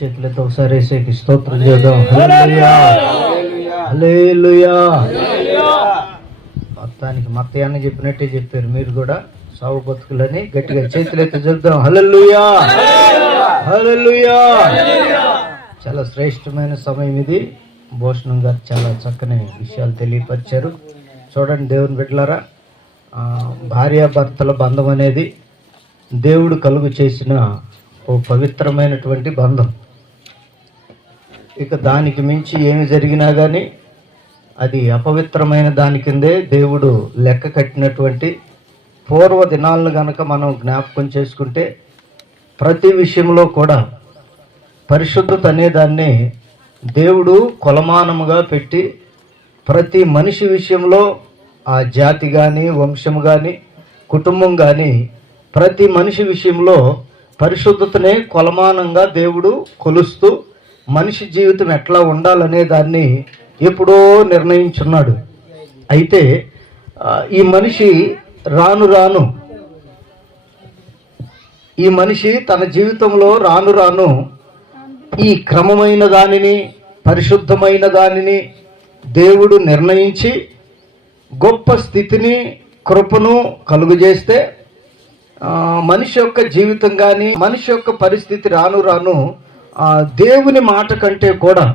చేతులతో ఒకసారి యేసుకి స్తోత్రం చేద్దాం. హల్లెలూయా హల్లెలూయా. మొత్తానికి మత్తయ్య చెప్పినట్టే చెప్పారు, మీరు కూడా సావు బతుకులని గట్టిగా చేతులెత్తి చెప్దాం. హల్లెలూయా హల్లెలూయా. చాలా శ్రేష్టమైన సమయం ఇది. భూషణం గారు చాలా చక్కని విషయాలు తెలియపరిచారు. చూడండి దేవుని బిడ్డలారా, భార్యాభర్తల బంధం అనేది దేవుడు కలుగు చేసిన ఓ పవిత్రమైనటువంటి బంధం. ఇక దానికి మించి ఏమి జరిగినా కానీ అది అపవిత్రమైన దాని కిందే దేవుడు లెక్క కట్టినటువంటి పూర్వ దినాలను గనక మనం జ్ఞాపకం చేసుకుంటే ప్రతి విషయంలో కూడా పరిశుద్ధత అనేదాన్ని దేవుడు కొలమానముగా పెట్టి ప్రతి మనిషి విషయంలో ఆ జాతి కానీ వంశం కానీ కుటుంబం కానీ ప్రతి మనిషి విషయంలో పరిశుద్ధతనే కొలమానంగా దేవుడు కొలుస్తూ మనిషి జీవితం ఎట్లా ఉండాలనే దాన్ని ఎప్పుడో నిర్ణయించున్నాడు. అయితే ఈ మనిషి రాను ఈ మనిషి తన జీవితంలో రాను ఈ క్రమమైన దానిని పరిశుద్ధమైన దానిని దేవుడు నిర్ణయించి గొప్ప స్థితిని కృపను కలుగజేస్తే మనిషి యొక్క జీవితం కానీ మనిషి యొక్క పరిస్థితి రాను దేవుని మాట కంటే కూడా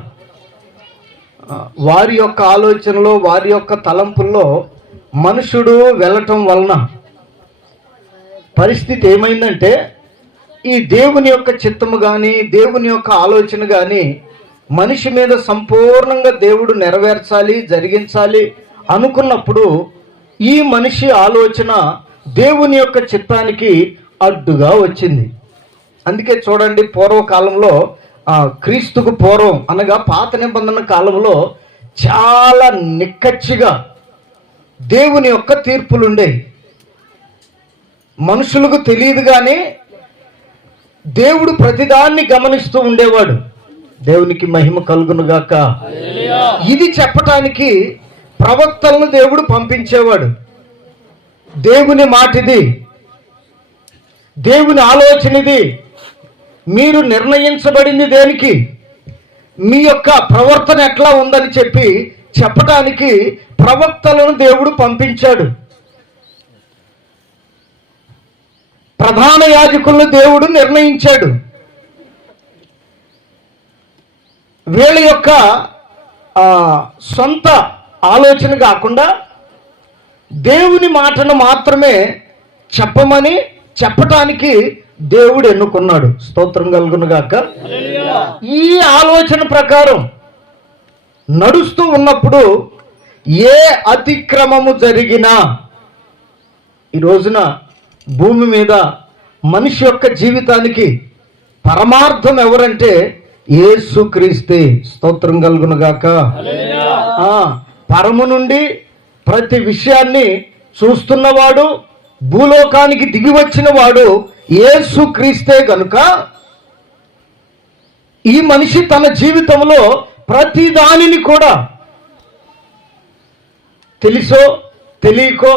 వారి యొక్క ఆలోచనలో వారి యొక్క తలంపుల్లో మనుషుడు వెళ్ళటం వలన పరిస్థితి ఏమైందంటే ఈ దేవుని యొక్క చిత్తము కానీ దేవుని యొక్క ఆలోచన కానీ మనిషి మీద సంపూర్ణంగా దేవుడు నెరవేర్చాలి జరిగించాలి అనుకున్నప్పుడు ఈ మనిషి ఆలోచన దేవుని యొక్క చిత్తానికి అడ్డుగా వచ్చింది. అందుకే చూడండి, పూర్వకాలంలో క్రీస్తుకు పూర్వం అనగా పాత నిబంధన కాలంలో చాలా నిక్కచ్చిగా దేవుని యొక్క తీర్పులు ఉండేవి. మనుషులకు తెలియదు కానీ దేవుడు ప్రతిదాన్ని గమనిస్తూ ఉండేవాడు. దేవునికి మహిమ కలుగునుగాక. ఇది చెప్పటానికి ప్రవక్తలను దేవుడు పంపించేవాడు. దేవుని మాటిది, దేవుని ఆలోచన ఇది, మీరు నిర్ణయించబడింది దేనికి, మీ యొక్క ప్రవర్తన ఎట్లా ఉందని చెప్పటానికి ప్రవక్తలను దేవుడు పంపించాడు. ప్రధాన యాజకులను దేవుడు నిర్ణయించాడు. వీళ్ళ యొక్క సొంత ఆలోచన కాకుండా దేవుని మాటను మాత్రమే చెప్పటానికి దేవుడు ఎన్నుకున్నాడు. స్తోత్రం కలుగునుగాక. ఈ ఆలోచన ప్రకారం నడుస్తూ ఉన్నప్పుడు ఏ అతిక్రమము జరిగినా, ఈ రోజున భూమి మీద మనిషి యొక్క జీవితానికి పరమార్థం ఎవరంటే యేసుక్రీస్తే. స్తోత్రం కలుగునుగాక. పరము నుండి ప్రతి విషయాన్ని చూస్తున్నవాడు, భూలోకానికి దిగి వచ్చిన వాడు యేసుక్రీస్తే గనుక ఈ మనిషి తన జీవితంలో ప్రతి దానిని కూడా తెలుసో తెలియకో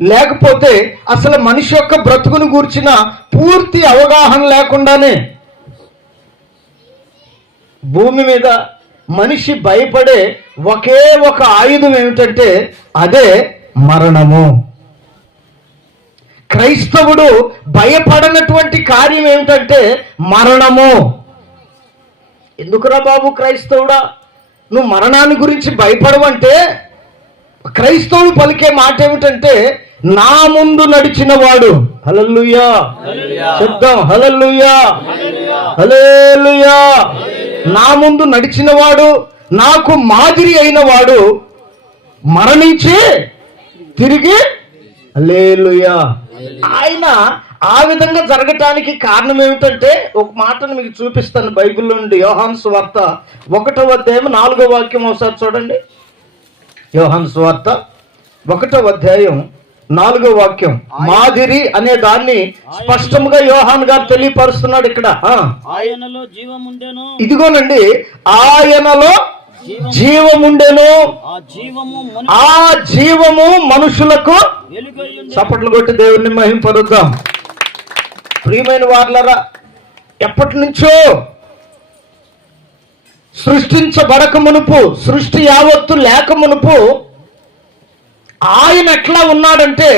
లేకపోతే అసలు మనిషి యొక్క బ్రతుకును గూర్చిన పూర్తి అవగాహన లేకుండానే భూమి మీద మనిషి భయపడే ఒకే ఒక ఆయుధం ఏమిటంటే అదే మరణము. క్రైస్తవుడు భయపడనటువంటి కార్యం ఏమిటంటే మరణము. ఎందుకురా బాబు క్రైస్తవుడా నువ్వు మరణాన్ని గురించి భయపడవంటే, క్రైస్తవుడు పలికే మాట ఏమిటంటే నా ముందు నడిచిన వాడు. హల్లెలూయా చెప్దాం. హల్లెలూయా హల్లెలూయా. నా ముందు నడిచిన వాడు, నాకు మాదిరి అయిన వాడు మరణించి తిరిగి హల్లెలూయా. ఆయన ఆ విధంగా జరగటానికి కారణం ఏమిటంటే ఒక మాటను మీకు చూపిస్తాను బైబిల్లో నుండి. యోహాను సువార్త 1వ అధ్యాయం 4వ వాక్యం ఒకసారి చూడండి. యోహాను సువార్త 1వ అధ్యాయం 4వ వాక్యం. మాదిరి అనే దాన్ని స్పష్టంగా యోహాను గారు తెలియపరుస్తున్నాడు ఇక్కడ. ఆయనలో జీవముండెను. ఇదిగోనండి, ఆయనలో జీవముండెను, ఆ జీవము మనుషులకు. చప్పట్లు కొట్టి దేవుణ్ణి మహింపరుద్దాం. ప్రియమైన వారలారా, ఎప్పటి నుంచో సృష్టించబడక మునుపు, సృష్టి యావత్తు లేక మునుపు ఆయన ఎట్లా ఉన్నాడంటే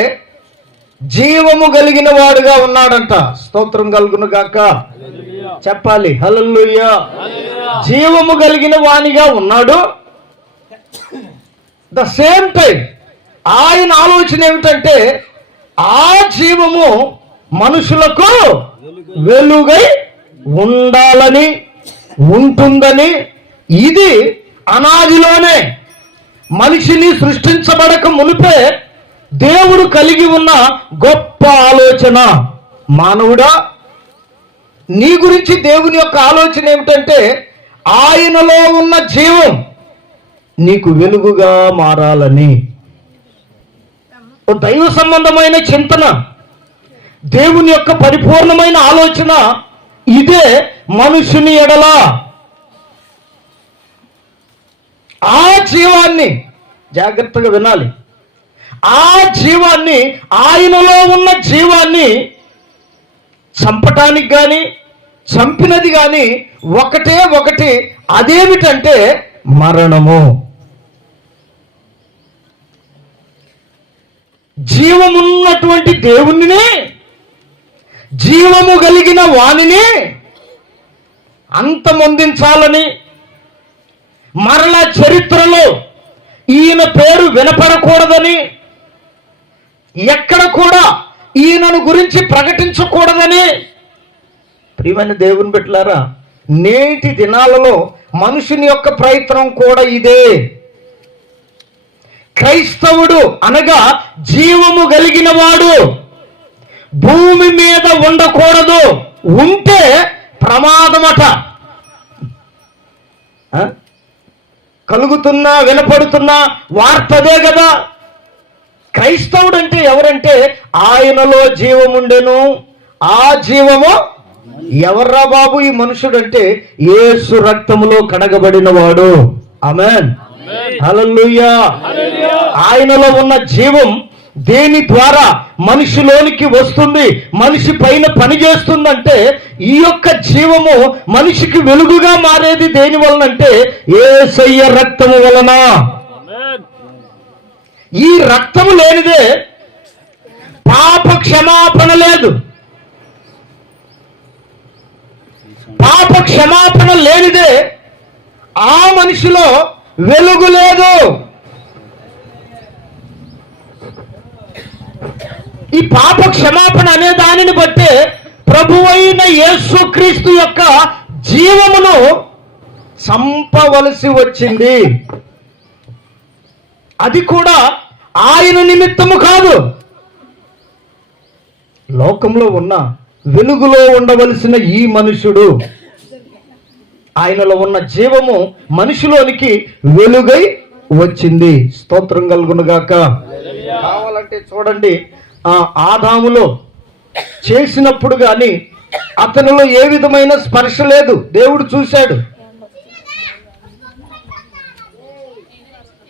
జీవము కలిగిన వాడుగా ఉన్నాడంట. స్తోత్రం కలుగును గాక. చెప్పాలి హల్లెలూయా. జీవము కలిగిన వానిగా ఉన్నాడు. ద సేమ్ టైం ఆయన ఆలోచన ఏమిటంటే ఆ జీవము మనుషులకు వెలుగై ఉండాలని, ఉంటుందని. ఇది అనాదిలోనే మనిషిని సృష్టించబడక మునిపే దేవుడు కలిగి ఉన్న గొప్ప ఆలోచన. మానవుడా, నీ గురించి దేవుని యొక్క ఆలోచన ఏమిటంటే ఆయనలో ఉన్న జీవం నీకు వెలుగుగా మారాలని. ఓ దైవ సంబంధమైన చింతన, దేవుని యొక్క పరిపూర్ణమైన ఆలోచన ఇదే మనుషుని ఎడల. ఆ జీవాన్ని జాగ్రత్తగా వినాలి. ఆ జీవాన్ని, ఆయనలో ఉన్న జీవాన్ని చంపటానికి కానీ, చంపినది కానీ ఒకటే ఒకటి. అదేమిటంటే మరణము. జీవమున్నటువంటి దేవుణ్ణి, జీవము కలిగిన వానిని అంతమొందించాలని, మరలా చరిత్రలో ఈయన పేరు వినపడకూడదని, ఎక్కడ కూడా ఈయనను గురించి ప్రకటించకూడదని. ప్రియమైన దేవుని బిడ్డలారా, నేటి దినాలలో మనుషుని యొక్క ప్రయత్నం కూడా ఇదే. క్రైస్తవుడు అనగా జీవము కలిగిన వాడు భూమి మీద ఉండకూడదు. ఉంటే ప్రమాదమట. కలుగుతున్నా వినపడుతున్నా వార్తదే కదా. క్రైస్తవుడు అంటే ఎవరంటే ఆయనలో జీవముండెను, ఆ జీవము ఎవర్రా బాబు ఈ మనుషుడు అంటే యేసు రక్తములో కడగబడిన వాడు. ఆమేన్, హల్లెలూయా. ఆయనలో ఉన్న జీవం దేని ద్వారా మనిషిలోనికి వస్తుంది, మనిషి పైన పని చేస్తుందంటే ఈ యొక్క జీవము మనిషికి వెలుగుగా మారేది దేని వలనంటే యేసయ్య రక్తము వలన. ఈ రక్తము లేనిదే పాప క్షమాపణ లేదు. పాప క్షమాపణ లేనిదే ఆ మనిషిలో వెలుగు లేదు. ఈ పాప క్షమాపణ అనే దానిని బట్టే ప్రభువైన యేసుక్రీస్తు యొక్క జీవమును చంపవలసి వచ్చింది. అది కూడా ఆయన నిమిత్తము కాదు, లోకంలో ఉన్న వెలుగులో ఉండవలసిన ఈ మనుషుడు, ఆయనలో ఉన్న జీవము మనిషిలోనికి వెలుగై వచ్చింది. స్తోత్రం కలుగునుగాక. కావాలంటే చూడండి, ఆదాములో చేసినప్పుడు కానీ అతనిలో ఏ విధమైన స్పర్శ లేదు. దేవుడు చూశాడు.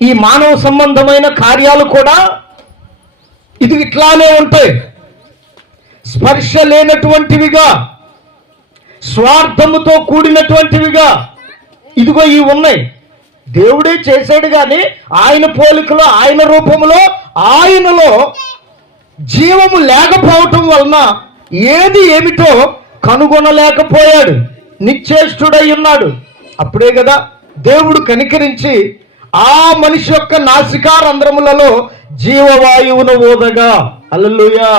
ఈ మానవ సంబంధమైన కార్యాలు కూడా ఇది ఇట్లానే ఉంటాయి. స్పర్శ లేనటువంటివిగా, స్వార్థముతో కూడినటువంటివిగా ఇదిగో ఇవి ఉన్నాయి. దేవుడే చేశాడు కానీ ఆయన పోలికలో, ఆయన రూపంలో, ఆయనలో జీవము లేకపోవటం వలన ఏది ఏమిటో కనుగొనలేకపోయాడు. నిశ్చేష్టుడై ఉన్నాడు. అప్పుడే కదా దేవుడు కనికరించి ఆ మనిషి యొక్క నాసికారంధ్రములలో జీవవాయువును ఊదగా, హల్లెలూయా,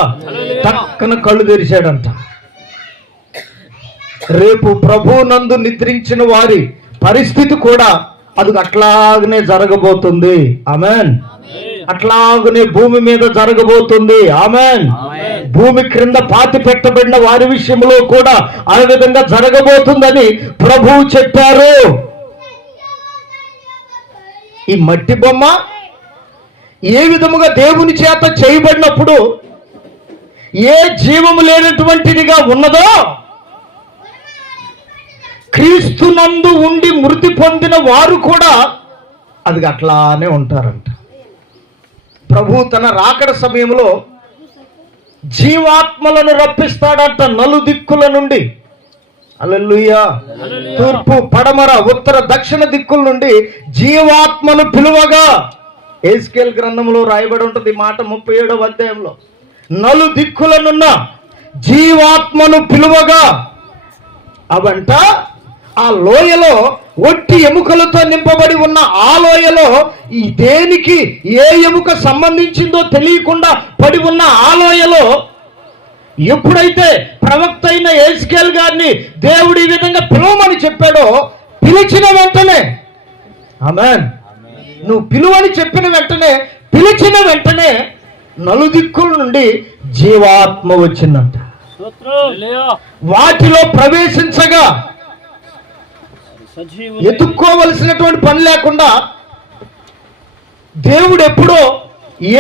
టక్కన కళ్ళు తెరిచాడంట. రేపు ప్రభువునందు నిద్రించిన వారి పరిస్థితి కూడా అది అట్లాగనే జరగబోతుంది. ఆమేన్. అట్లాగనే భూమి మీద జరగబోతుంది. ఆమేన్. భూమి క్రింద పాతి పెట్టబడిన వారి విషయంలో కూడా ఆ విధంగా జరగబోతుందని ప్రభువు చెప్పారు. ఈ మట్టి బొమ్మ ఏ విధముగా దేవుని చేత చేయబడినప్పుడు ఏ జీవము లేనటువంటిదిగా ఉన్నదో, క్రీస్తునందు ఉండి మృతి పొందిన వారు కూడా అది అట్లానే ఉంటారంట. ప్రభు తన రాకడ సమయంలో జీవాత్మలను రప్పిస్తాడంట నలుదిక్కుల నుండి. హల్లెలూయా. తూర్పు, పడమర, ఉత్తర, దక్షిణ దిక్కుల నుండి జీవాత్మను పిలువగా, ఎహెజ్కేలు గ్రంథంలో రాయబడి ఉంటుంది ఈ మాట 37వ అధ్యాయంలో. నలు దిక్కులనున్న జీవాత్మను పిలువగా, అవంట ఆ లోయలో ఒట్టి ఎముకలతో నింపబడి ఉన్న ఆ లోయలో ఈ దేనికి ఏ ఎముక సంబంధించిందో తెలియకుండా పడి ఉన్న ఆ లోయలో ఎప్పుడైతే ప్రవక్త అయిన ఎహెజ్కేలు గారిని దేవుడు ఈ విధంగా పిలువమని చెప్పాడో, పిలిచిన వెంటనే, ఆమేన్, నువ్వు పిలువని చెప్పిన వెంటనే, పిలిచిన వెంటనే నలుదిక్కుల నుండి జీవాత్మ వచ్చిందంట. వాటిలో ప్రవేశించగా ఎత్తుక్కోవలసినటువంటి పని లేకుండా దేవుడు ఎప్పుడో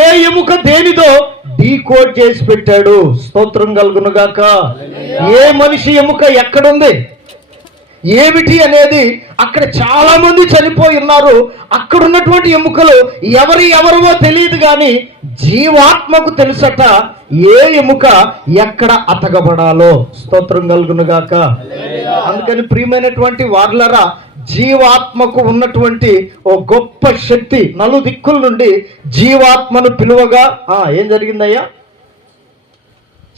ఏ ఎముక దేనిదో డీకోడ్ చేసి పెట్టాడు. స్తోత్రం కలుగును గాక. ఏ మనిషి ఎముక ఎక్కడుంది, ఏమిటి అనేది, అక్కడ చాలా మంది చనిపోయి ఉన్నారు. అక్కడ ఉన్నటువంటి ఎముకలు ఎవరివో తెలియదు కానీ జీవాత్మకు తెలుసట ఏ ఎముక ఎక్కడ అతకబడాలో. స్తోత్రం కలుగును గాక. అందుకని ప్రియమైనటువంటి వార్లరా, జీవాత్మకు ఉన్నటువంటి ఓ గొప్ప శక్తి నలు దిక్కుల నుండి జీవాత్మను పిలువగా ఏం జరిగిందయ్యా?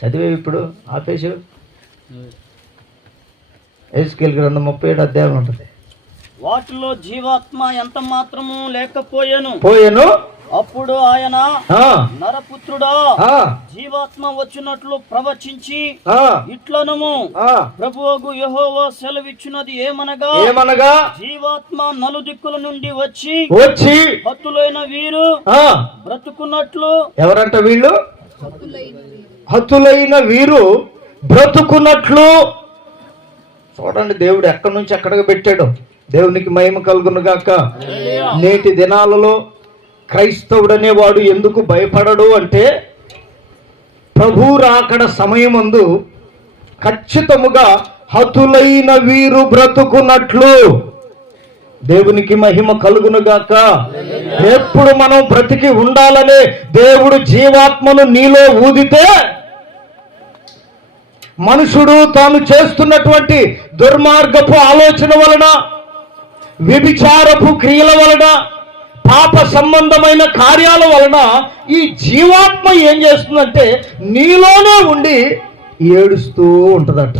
చదివే ఇప్పుడు ఆపేసి. ఎహెజ్కేలు గ్రంథం 37వ అధ్యాయం ఉంటుంది. వాటిలో జీవాత్మ ఎంత మాత్రము లేకపోయాను. అప్పుడు ఆయన నరపుత్రుడా, జీవాత్మ వచ్చినట్లు ప్రవచించి ఇట్లనము, ప్రభువగు యెహోవా సెలవిచ్చినది ఏమనగా, జీవాత్మ నలుదిక్కుల నుండి వచ్చి హతులైన వీరు బ్రతుకున్నట్లు. ఎవరంట వీళ్ళు? హతులైన వీరు బ్రతుకున్నట్లు. చూడండి, దేవుడు ఎక్కడి నుంచి ఎక్కడికి పెట్టాడు. దేవునికి మహిమ కలుగును గాక. నేటి దినాలలో క్రైస్తవుడనేవాడు ఎందుకు భయపడడు అంటే, ప్రభు రాకడ సమయమందు ఖచ్చితముగా హతులైన వీరు బ్రతుకున్నట్లు. దేవునికి మహిమ కలుగును గాక. ఎప్పుడు మనం బ్రతికి ఉండాలనే దేవుడు జీవాత్మను నీలో ఊదితే, మనుషుడు తాను చేస్తున్నటువంటి దుర్మార్గపు ఆలోచన వలన, వ్యభిచారపు క్రియల వలన, పాప సంబంధమైన కార్యాల వలన ఈ జీవాత్మ ఏం చేస్తుందంటే నీలోనే ఉండి ఏడుస్తూ ఉంటుందట.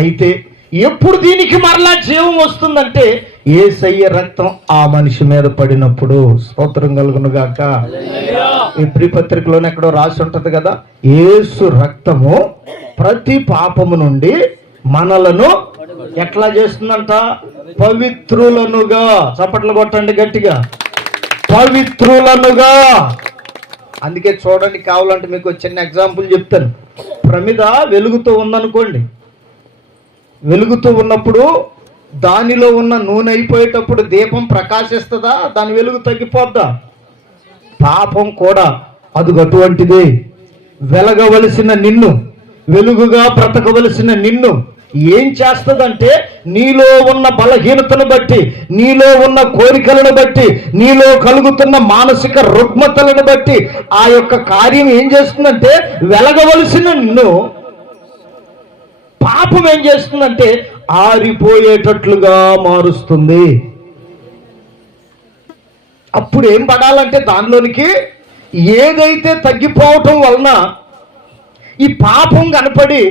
అయితే ఎప్పుడు దీనికి మరలా జీవం వస్తుందంటే యేసయ్య రక్తం ఆ మనిషి మీద పడినప్పుడు. స్తోత్రం కలుగును గాక. ఎబ్రీ పత్రికలోనే ఎక్కడో రాసి ఉంటది కదా, యేసు రక్తము ప్రతి పాపము నుండి మనలను ఎట్లా చేస్తుందంట? పవిత్రులనుగా. చప్పట్లు కొట్టండి గట్టిగా, పవిత్రులనుగా. అందుకే చూడండి, కావాలంటే మీకు చిన్న ఎగ్జాంపుల్ చెప్తాను. ప్రమిద వెలుగుతూ ఉందనుకోండి, వెలుగుతూ ఉన్నప్పుడు దానిలో ఉన్న నూనె అయిపోయేటప్పుడు దీపం ప్రకాశిస్తుందా? దాని వెలుగు తగ్గిపోద్దా? పాపం కూడా అది అటువంటిది. వెలగవలసిన నిన్ను, వెలుగుగా బ్రతకవలసిన నిన్ను ఏం చేస్తుందంటే, నీలో ఉన్న బలహీనతను బట్టి, నీలో ఉన్న కోరికలను బట్టి, నీలో కలుగుతున్న మానసిక రుగ్మతలను బట్టి ఆ యొక్క కార్యం ఏం చేస్తుందంటే, వెలగవలసిన నిన్ను పాపం ఏం చేస్తుందంటే ఆరిపోయేటట్లుగా మారుస్తుంది. అప్పుడు ఏం పడాలంటే, దానిలోనికి ఏదైతే తగ్గిపోవటం వలన ఈ పాపం కనపడి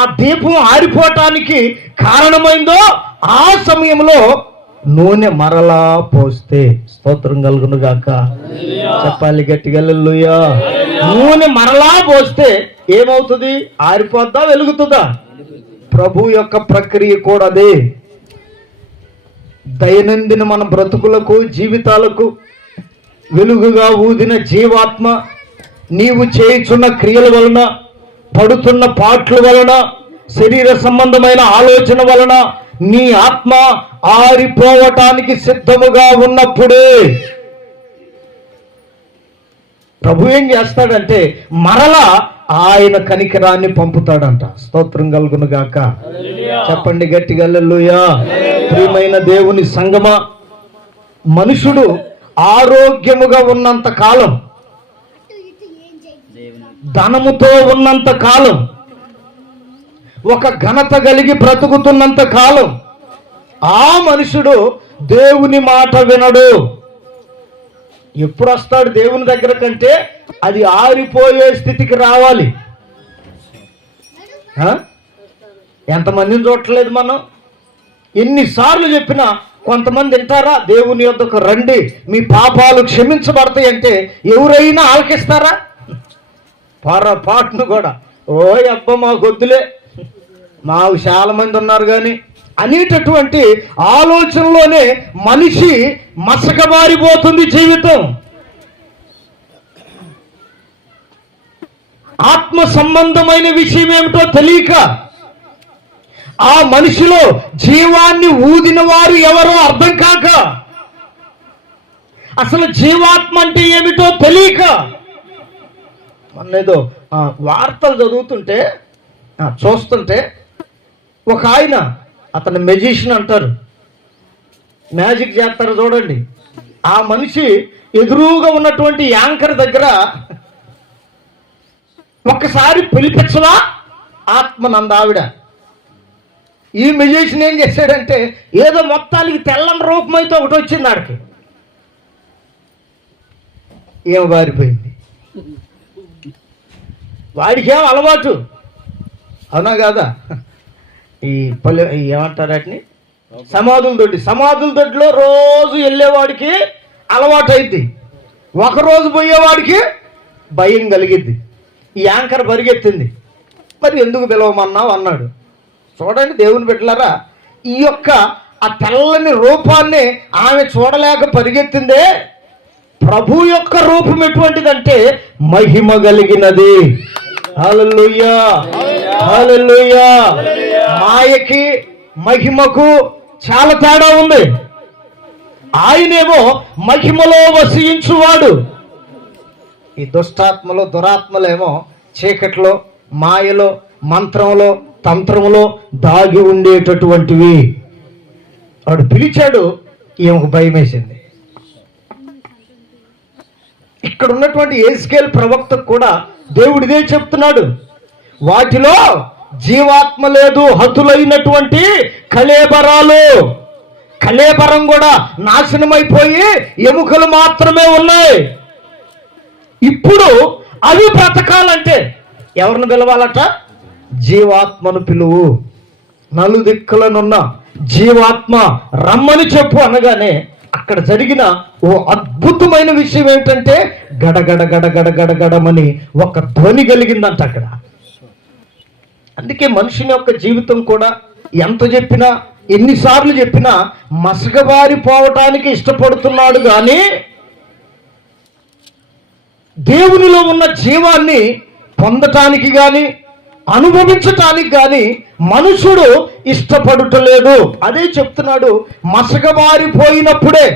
ఆ దీపం ఆరిపోవటానికి కారణమైందో ఆ సమయంలో నూనె మరలా పోస్తే. స్తోత్రం కలుగును గాక. చెప్పాలి గట్టిగా హల్లెలూయా. నూనె మరలా పోస్తే ఏమవుతుంది? ఆరిపోద్దా, వెలుగుతుందా? ప్రభు యొక్క ప్రక్రియ కూడా అదే. దైనందిన మన బ్రతుకులకు, జీవితాలకు వెలుగుగా ఊదిన జీవాత్మ నీవు చేయుచున్న క్రియల వలన, పడుతున్న పాటల వలన, శరీర సంబంధమైన ఆలోచన వలన నీ ఆత్మ ఆరిపోవటానికి సిద్ధముగా ఉన్నప్పుడే ప్రభు ఏం చేస్తాడంటే మరలా ఆయన కనికరాన్ని పంపుతాడంట. స్తోత్రం కలుగును గాక. చెప్పండి గట్టిగా హల్లెలూయా. ప్రియమైన దేవుని సంగమా, మనుషుడు ఆరోగ్యముగా ఉన్నంత కాలం, ధనముతో ఉన్నంత కాలం, ఒక ఘనత కలిగి బ్రతుకుతున్నంత కాలం ఆ మనుషుడు దేవుని మాట వినడు. ఎప్పుడు వస్తాడు దేవుని దగ్గర కంటే అది ఆరిపోయే స్థితికి రావాలి. ఎంతమందిని చూడట్లేదు మనం. ఎన్నిసార్లు చెప్పినా కొంతమంది వింటారా? దేవుని యొద్దకు రండి, మీ పాపాలు క్షమించబడతాయి అంటే ఎవరైనా ఆలకిస్తారా? పొరపాటును కూడా అబ్బా మాకు వద్దులే, మాకు చాలా మంది ఉన్నారు కానీ అనేటటువంటి ఆలోచనలోనే మనిషి మసకబారిపోతుంది జీవితం. ఆత్మ సంబంధమైన విషయం ఏమిటో తెలియక ఆ మనిషిలో జీవాన్ని ఊదిన వారు ఎవరో అర్థం కాక, అసలు జీవాత్మ అంటే ఏమిటో తెలియక, మొన్నేదో వార్తలు చదువుతుంటే చూస్తుంటే ఒక ఆయన, అతను మెజిషియన్ అంటారు, మ్యాజిక్ చేస్తారు చూడండి. ఆ మనిషి ఎదురుగా ఉన్నటువంటి యాంకర్ దగ్గర ఒక్కసారి పిలిపించవా ఆత్మనంద ఆవిడ. ఈ మెజిషియన్ ఏం చేశాడంటే ఏదో మొత్తానికి తెల్లని రూపమైతే ఒకటి వచ్చింది ఆడికి, ఏం బారిపోయింది. వాడికేం అలవాటు, అవునా కాదా? ఈ ఏమంటారు వాటిని, సమాధుల దొడ్డిలో రోజు వెళ్ళేవాడికి అలవాటు అయింది, ఒకరోజు పోయేవాడికి భయం కలిగిద్ది. ఈ యాంకర్ పరిగెత్తింది, మరి ఎందుకు పిలవమన్నావు అన్నాడు. చూడండి దేవుని బిడ్డలారా, ఈ యొక్క ఆ తెల్లని రూపాన్ని ఆమె చూడలేక పరిగెత్తిందే. ప్రభు యొక్క రూపం ఎటువంటిదంటే మహిమ కలిగినది. హల్లెలూయా, హల్లెలూయా. మాయకి మహిమకు చాలా తేడా ఉంది. ఆయనేమో మహిమలో వసించువాడు, ఈ దుష్టాత్మలో దురాత్మలేమో చీకట్లో మాయలో మంత్రంలో తంత్రంలో దాగి ఉండేటటువంటివి. వాడు పిలిచాడు, ఈమెకు భయం వేసింది. ఇక్కడ ఉన్నటువంటి యెహెజ్కేలు ప్రవక్తకు కూడా దేవుడిదే చెప్తున్నాడు, వాటిలో జీవాత్మ లేదు, హతులైనటువంటి కళేబరాలు, కళేబరం కూడా నాశనమైపోయి ఎముకలు మాత్రమే ఉన్నాయి. ఇప్పుడు అవి బ్రతకాలంటే ఎవరిని పిలవాలట? జీవాత్మను పిలువు, నలుదిక్కులనున్న జీవాత్మ రమ్మని చెప్పు అనగానే అక్కడ జరిగిన ఓ అద్భుతమైన విషయం ఏమిటంటే గడగడ గడగడ గడగడమని ఒక ధ్వని కలిగిందంట అక్కడ. అందుకే మనుషుని యొక్క జీవితం కూడా ఎంత చెప్పినా ఎన్నిసార్లు చెప్పినా మసకబారిపోవటానికి ఇష్టపడుతున్నాడు కానీ దేవునిలో ఉన్న జీవాన్ని పొందటానికి కానీ అనుభవించటానికి కానీ మనుషుడు ఇష్టపడటలేదు. అదే చెప్తున్నాడు, మసకబారిపోయినప్పుడే,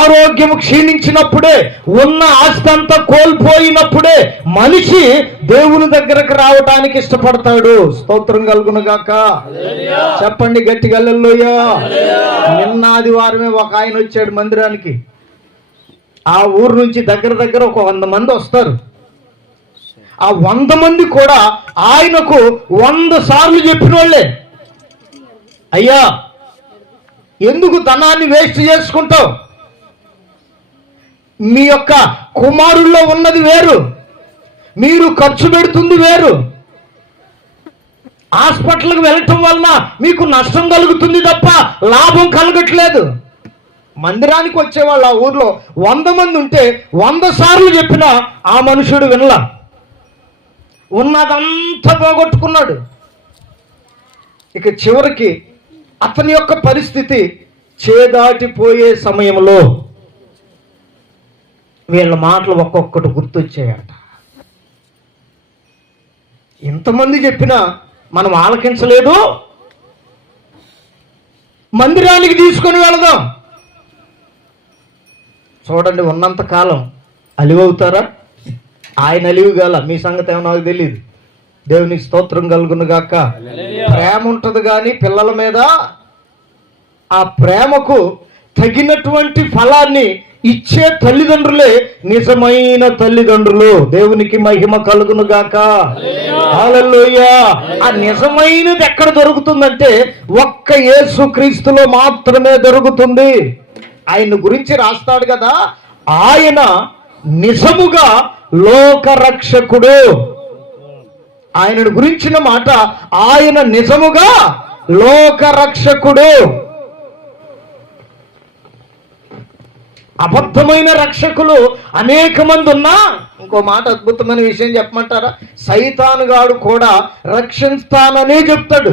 ఆరోగ్యం క్షీణించినప్పుడే, ఉన్న ఆస్తి అంతా కోల్పోయినప్పుడే మనిషి దేవుని దగ్గరకు రావటానికి ఇష్టపడతాడు. స్తోత్రం కలుగును గాక. చెప్పండి గట్టిగా హల్లెలూయా. నిన్న ఆదివారమే ఒక ఆయన వచ్చాడు మందిరానికి. ఆ ఊరు నుంచి దగ్గర ఒక 100 మంది వస్తారు. ఆ 100 మంది కూడా ఆయనకు 100 సార్లు చెప్పిన వాళ్ళే, అయ్యా ఎందుకు ధనాన్ని వేస్ట్ చేసుకుంటావు, మీ యొక్క కుమారుల్లో ఉన్నది వేరు, మీరు ఖర్చు పెడుతుంది వేరు, హాస్పిటల్కి వెళ్ళటం వలన మీకు నష్టం కలుగుతుంది తప్ప లాభం కలగట్లేదు. మందిరానికి వచ్చేవాళ్ళు ఆ ఊర్లో 100 మంది ఉంటే 100 సార్లు చెప్పినా ఆ మనుషుడు వినలా, ఉన్నదంతా పోగొట్టుకున్నాడు. ఇక చివరికి అతని యొక్క పరిస్థితి చేదాటిపోయే సమయంలో వీళ్ళ మాటలు ఒక్కొక్కటి గుర్తొచ్చాయట. ఎంతమంది చెప్పినా మనం ఆలకించలేదు, మందిరానికి తీసుకొని వెళదాం. చూడండి, ఉన్నంత కాలం అలివవుతారా? ఆయన అలివి గల, మీ సంగతి ఏమో నాకు తెలియదు. దేవునికి స్తోత్రం కలుగును గాక. ప్రేమ ఉంటుంది కానీ పిల్లల మీద ఆ ప్రేమకు తగినటువంటి ఫలాన్ని ఇచ్చే తల్లిదండ్రులే నిజమైన తల్లిదండ్రులు. దేవునికి మహిమ కలుగును గాక. హల్లెలూయా. ఆ నిజమైనది ఎక్కడ దొరుకుతుందంటే ఒక్క యేసుక్రీస్తులో మాత్రమే దొరుకుతుంది. ఆయన గురించి రాస్తాడు కదా, ఆయన నిజముగా లోకరక్షకుడు. ఆయనను గురించిన మాట, ఆయన నిజముగా లోకరక్షకుడు. అబద్ధమైన రక్షకులు అనేక మంది ఉన్నా, ఇంకో మాట అద్భుతమైన విషయం చెప్పమంటారా, సైతానుగాడు కూడా రక్షిస్తాననే చెప్తాడు,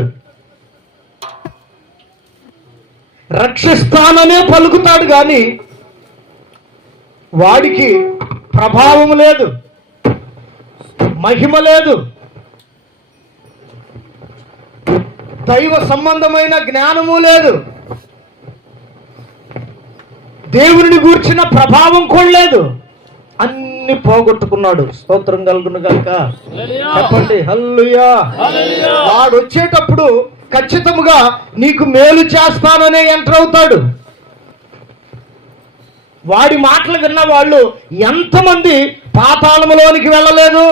రక్షిస్తాననే పలుకుతాడు, కానీ వాడికి ప్రభావం లేదు, మహిమ లేదు, దైవ సంబంధమైన జ్ఞానము లేదు, దేవుని గూర్చిన ప్రభావం కూడా లేదు. అన్ని పోగొట్టుకున్నాడు. స్తోత్రం కలుగును గాక. చెప్పండి హల్లెలూయా. వాడు వచ్చేటప్పుడు ఖచ్చితంగా నీకు మేలు చేస్తాననే ఎంటర్ అవుతాడు. వాడి మాటలు విన్న వాళ్ళు ఎంతమంది పాతాళములోనికి వెళ్ళలేదు,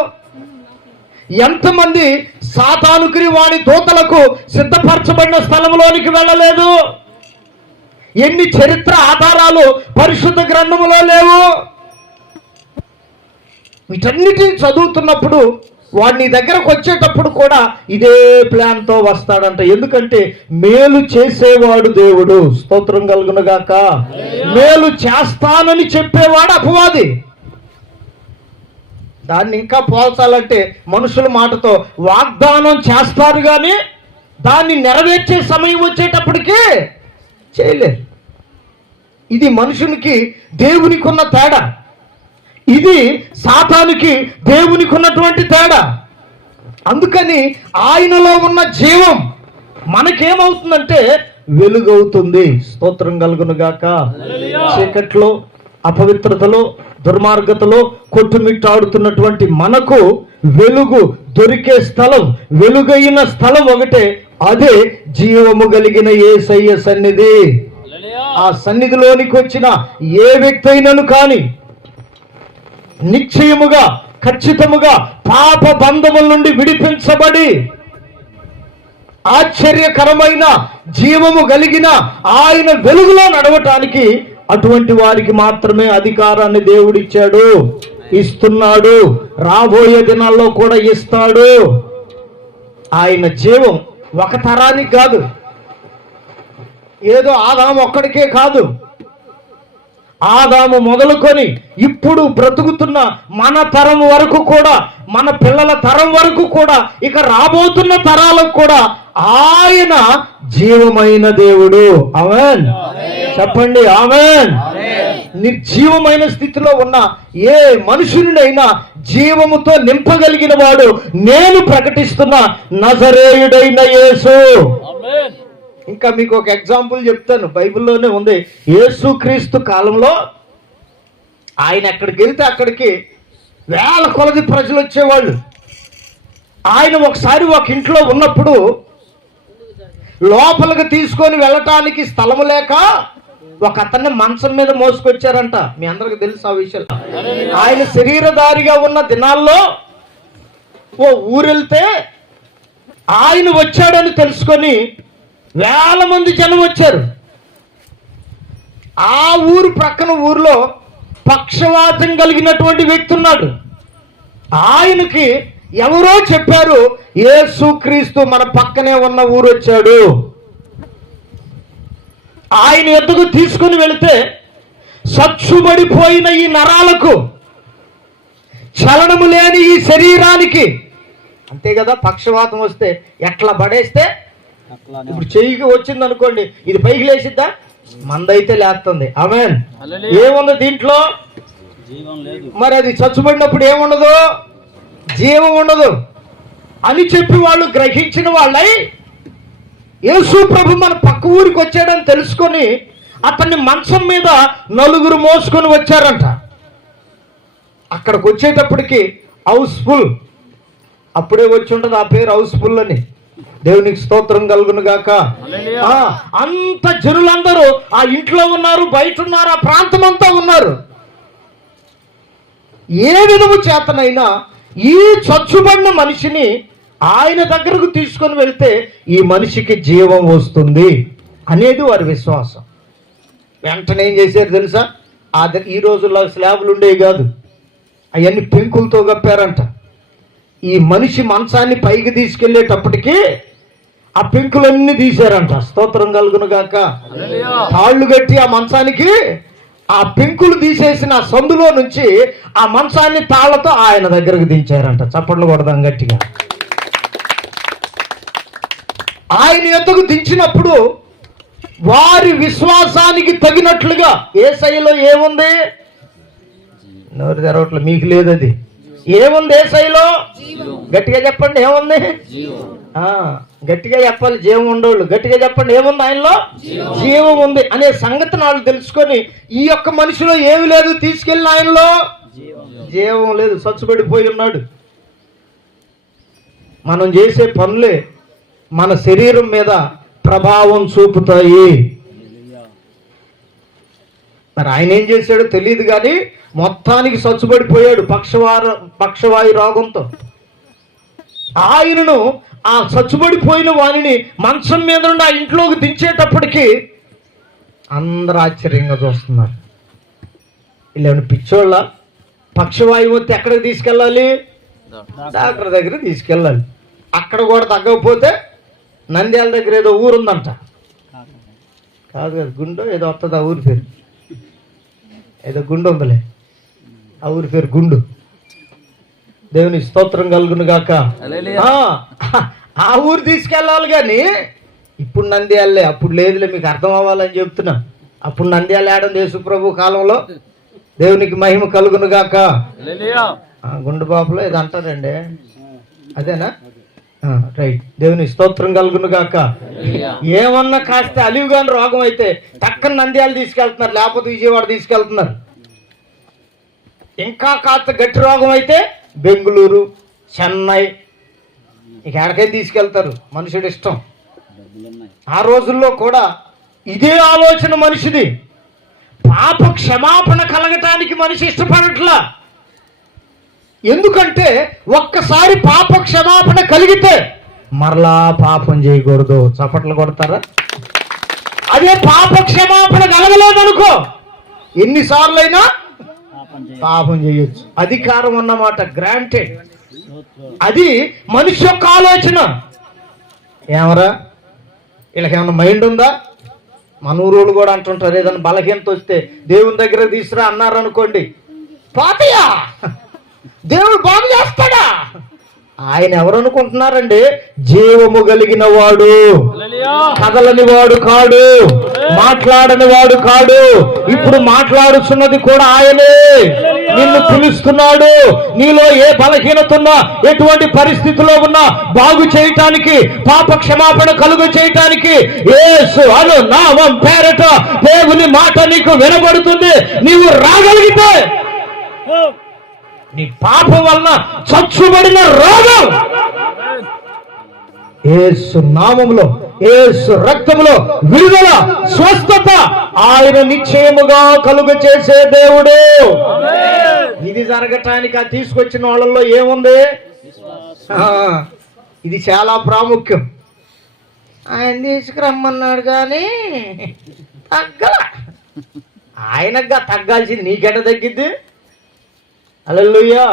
ఎంతమంది సాతానుకి వాడి దూతలకు సిద్ధపరచబడిన స్థలంలోనికి వెళ్ళలేదు, ఎన్ని చరిత్ర ఆధారాలు పరిశుద్ధ గ్రంథములో లేవు. వీటన్నిటిని చదువుతున్నప్పుడు వాడు నీ దగ్గరకు వచ్చేటప్పుడు కూడా ఇదే ప్లాన్తో వస్తాడంట. ఎందుకంటే మేలు చేసేవాడు దేవుడు. స్తోత్రం కలుగును గాక. మేలు చేస్తానని చెప్పేవాడు అపవాది. దాన్ని ఇంకా పోల్చాలంటే మనుషుల మాటతో వాగ్దానం చేస్తారు, కానీ దాన్ని నెరవేర్చే సమయం వచ్చేటప్పటికి చేయలేరు. ఇది మనుషునికి దేవునికి ఉన్న తేడా. ఇది సాతానుకి దేవునికి ఉన్నటువంటి తేడా. అందుకని ఆయనలో ఉన్న జీవం మనకేమవుతుందంటే వెలుగవుతుంది. స్తోత్రం కలుగును గాక. చీకట్లో, అపవిత్రతలో, దుర్మార్గతలో కొట్టుమిట్టాడుతున్నటువంటి మనకు వెలుగు దొరికే స్థలం, వెలుగైన స్థలం ఒకటే, అదే జీవము కలిగిన యేసయ్య సన్నిధి. ఆ సన్నిధిలోనికి వచ్చిన ఏ వ్యక్తి అయినను కానీ నిశ్చయముగా, ఖచ్చితముగా పాప బంధముల నుండి విడిపించబడి ఆశ్చర్యకరమైన జీవము కలిగిన ఆయన వెలుగులో నడవటానికి అటువంటి వారికి మాత్రమే అధికారాన్ని దేవుడిచ్చాడు, ఇస్తున్నాడు, రాబోయే దినాల్లో కూడా ఇస్తాడు. ఆయన జీవం ఒక తరానికి కాదు, ఏదో ఆదాము ఒక్కడికే కాదు. ఆదాము మొదలుకొని ఇప్పుడు బ్రతుకుతున్న మన తరం వరకు కూడా, మన పిల్లల తరం వరకు కూడా, ఇక రాబోతున్న తరాలకు కూడా ఆయన జీవమైన దేవుడు. ఆమేన్. చెప్పండి ఆమేన్. నిర్జీవమైన స్థితిలో ఉన్న ఏ మనుషునినైనా జీవముతో నింపగలిగిన వాడు నేను ప్రకటిస్తున్న నజరేయుడైన యేసు. ఇంకా మీకు ఒక ఎగ్జాంపుల్ చెప్తాను, బైబిల్లోనే ఉంది. యేసుక్రీస్తు కాలంలో ఆయన ఎక్కడికి వెళ్తే అక్కడికి వేల కొలది ప్రజలు వచ్చేవాళ్ళు. ఆయన ఒకసారి ఒక ఇంట్లో ఉన్నప్పుడు లోపలికి తీసుకొని వెళ్ళటానికి స్థలము లేక ఒక అతన్ని మంచం మీద మోసుకొచ్చారంట. మీ అందరికి తెలుసు ఆ విషయం. ఆయన శరీరధారిగా ఉన్న దినాల్లో ఓ ఊరెళ్తే ఆయన వచ్చాడని తెలుసుకొని వేల మంది జనం వచ్చారు. ఆ ఊరు ప్రక్కన ఊరిలో పక్షవాతం కలిగినటువంటి వ్యక్తి ఉన్నాడు. ఆయనకి ఎవరో చెప్పారు, యేసుక్రీస్తు మన పక్కనే ఉన్న ఊరు వచ్చాడు. ఆయన ఎద్దుకు తీసుకుని వెళితే సచ్చుబడిపోయిన ఈ నరాలకు, చలనము లేని ఈ శరీరానికి, అంతే కదా, పక్షవాతం వస్తే ఎట్లా పడేస్తే, ఇప్పుడు చెయ్యికి వచ్చింది అనుకోండి, ఇది పైకి లేచిద్దా? మందైతే లేస్తుంది. ఆమేన్. ఏముంది దీంట్లో? మరి అది చచ్చుబడినప్పుడు ఏముండదు? జీవం ఉండదు అని చెప్పి వాళ్ళు గ్రహించిన వాళ్ళై యేసు ప్రభు మన పక్క ఊరికి వచ్చాడని తెలుసుకొని అతన్ని మంచం మీద నలుగురు మోసుకొని వచ్చారంట. అక్కడికి వచ్చేటప్పటికి హౌస్ఫుల్, అప్పుడే వచ్చి ఉంటుంది ఆ పేరు హౌస్ఫుల్ అని. దేవునికి స్తోత్రం కలుగును గాక. అంత జనులందరూ ఆ ఇంట్లో ఉన్నారు, బయట ఉన్నారు, ఆ ప్రాంతం అంతా ఉన్నారు. ఏ విధము చేతనైనా ఈ చచ్చుబడిన మనిషిని ఆయన దగ్గరకు తీసుకొని వెళ్తే ఈ మనిషికి జీవం వస్తుంది అనేది వారి విశ్వాసం. వెంటనే ఏం చేశారు తెలుసా? ఈ రోజుల్లో స్లాబులు ఉండేవి కాదు, అవన్నీ పెంకులతో కప్పారంట. ఈ మనిషి మంచాన్ని పైకి తీసుకెళ్లేటప్పటికి ఆ పెంకులన్నీ తీశారంట. స్తోత్రం కలుగును గాక. తాళ్ళు కట్టి ఆ మంచానికి ఆ పెంకులు తీసేసిన సందులో నుంచి ఆ మంచాన్ని తాళ్లతో ఆయన దగ్గరకు దించారంట. చప్పట్లు కొడదాం గట్టిగా. ఆయన ఎద్దకు దించినప్పుడు వారి విశ్వాసానికి తగినట్లుగా యేసయ్యలో ఏముంది? నోరు తెరవట్లే, మీకు లేదు అది. ఏముంది యేసయ్యలో? గట్టిగా చెప్పండి, ఏముంది? గట్టిగా చెప్పాలి, జీవం ఉండేవాళ్ళు. గట్టిగా చెప్పండి, ఏముంది ఆయనలో? జీవం ఉంది అనే సంగతి వాళ్ళు తెలుసుకొని ఈ యొక్క మనిషిలో ఏమి లేదు, తీసుకెళ్ళిన ఆయనలో జీవం లేదు, చచ్చుబడిపోయి ఉన్నాడు. మనం చేసే పనులే మన శరీరం మీద ప్రభావం చూపుతాయి. మరి ఆయన ఏం చేశాడో తెలియదు కానీ మొత్తానికి చచ్చుబడిపోయాడు పక్షవాయు రోగంతో. ఆయనను ఆ చచ్చుబడిపోయిన వాణిని మంచం మీద నుండి ఆ ఇంట్లోకి దించేటప్పటికి అందరూ ఆశ్చర్యంగా చూస్తున్నారు. వీళ్ళేమైనా పిచ్చోళ్ళ? పక్షవాయువు వస్తే ఎక్కడికి తీసుకెళ్ళాలి? డాక్టర్ దగ్గర తీసుకెళ్ళాలి. అక్కడ కూడా తగ్గకపోతే నంద్యాల దగ్గర ఏదో ఊరుందంట, కాదు కదా, గుండో ఏదో వస్తుంది, ఆ ఊరి పేరు ఏదో గుండు ఉందిలే, ఆ ఊరి పేరు గుండు. దేవుని స్తోత్రం కలుగును గాక. ఆ ఊరు తీసుకెళ్ళాలి కానీ ఇప్పుడు నంద్యాలే, అప్పుడు లేదులే, మీకు అర్థం అవ్వాలని చెప్తున్నా. అప్పుడు నంద్యాల ఏడం యేసు ప్రభు కాలంలో. దేవునికి మహిమ కలుగును గాక. గుండు బాబులో ఏదో అంటారండి, అదేనా? రైట్. దేవుని స్తోత్రం కలుగును గాక. ఏమన్నా కాస్త అలివిగాని రోగం అయితే టక్కన నంద్యాల తీసుకెళ్తున్నారు, లేకపోతే విజయవాడ తీసుకెళ్తున్నారు. ఇంకా కాస్త గట్టి రోగం అయితే బెంగళూరు, చెన్నై, ఇక ఎక్కడికైనా తీసుకెళ్తారు. మనుషుడు ఇష్టం. ఆ రోజుల్లో కూడా ఇదే ఆలోచన మనిషిది. పాప క్షమాపణ కలగటానికి మనిషి ఇష్టపడట్లా. ఎందుకంటే ఒక్కసారి పాప క్షమాపణ కలిగితే మరలా పాపం చేయకూడదు. చప్పట్లు కొడతారా? అదే పాప క్షమాపణ కలగలేదనుకో ఎన్నిసార్లైనా పాపం చేయొచ్చు. అధికారం అన్నమాట, గ్రాంటెడ్. అది మనిషి యొక్క ఆలోచన. ఏమరా వీళ్ళకి ఏమన్నా మైండ్ ఉందా? మన ఊరోళ్ళు కూడా అంటుంటారు, ఏదైనా బలహీనత వస్తే దేవుని దగ్గర తీసుకురా అన్నారు అనుకోండి, పాతయ్యా దేవుడు బాగు చేస్తాడా? ఆయన ఎవరు అనుకుంటున్నారండి? జీవము కలిగిన వాడు, కదలని వాడు కాడు, మాట్లాడని వాడు కాడు. ఇప్పుడు మాట్లాడుతున్నది కూడా ఆయనే. నిన్ను పిలుస్తున్నాడు. నీలో ఏ బలహీనత ఉన్నా, ఎటువంటి పరిస్థితిలో ఉన్నా బాగు చేయటానికి, పాప క్షమాపణ కలుగు చేయటానికి యేసు అను నామం పేరట దేవుని మాట నీకు వినబడుతుంది. నీవు రాగలిగితే నీ పాపం వలన చచ్చుబడిన రోగం యేసు నామములో, యేసు రక్తములో విడుదల, స్వస్థత ఆయన నిశ్చయముగా కలుగ చేసే దేవుడు. ఇది జరగటానికి ఆ తీసుకొచ్చిన వాళ్ళల్లో ఏముంది? ఇది చాలా ప్రాముఖ్యం. ఆయన తీసుకురమ్మన్నాడు కానీ తగ్గల. ఆయనగా తగ్గాల్సింది నీకెట తగ్గిద్ది? హల్లెలూయా.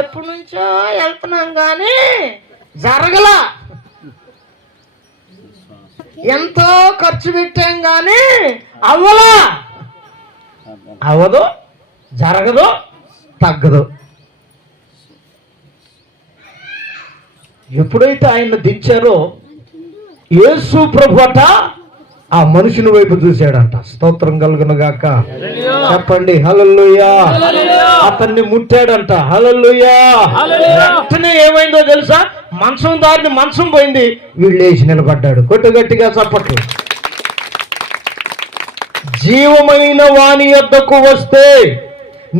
ఎప్పటి నుంచో వెళ్తున్నాం కానీ జరగల. ఎంతో ఖర్చు పెట్టాం కానీ అవ్వలా. అవ్వదు, జరగదు, తగ్గదు. ఎప్పుడైతే ఆయన దించారో యేసు ప్రభువట ఆ మనుషుని వైపు చూశాడంట. స్తోత్రం కలుగును గాక. చెప్పండి హల్లెలూయా. అతన్ని ముట్టాడంట. హల్లెలూయా. వెంటనే ఏమైందో తెలుసా? మంచం దారిని మంచం పోయింది, వీళ్ళు లేచి నిలబడ్డాడు. కొట్టు గట్టిగా చప్పట్లు. జీవమైన వాని యొద్దకు వస్తే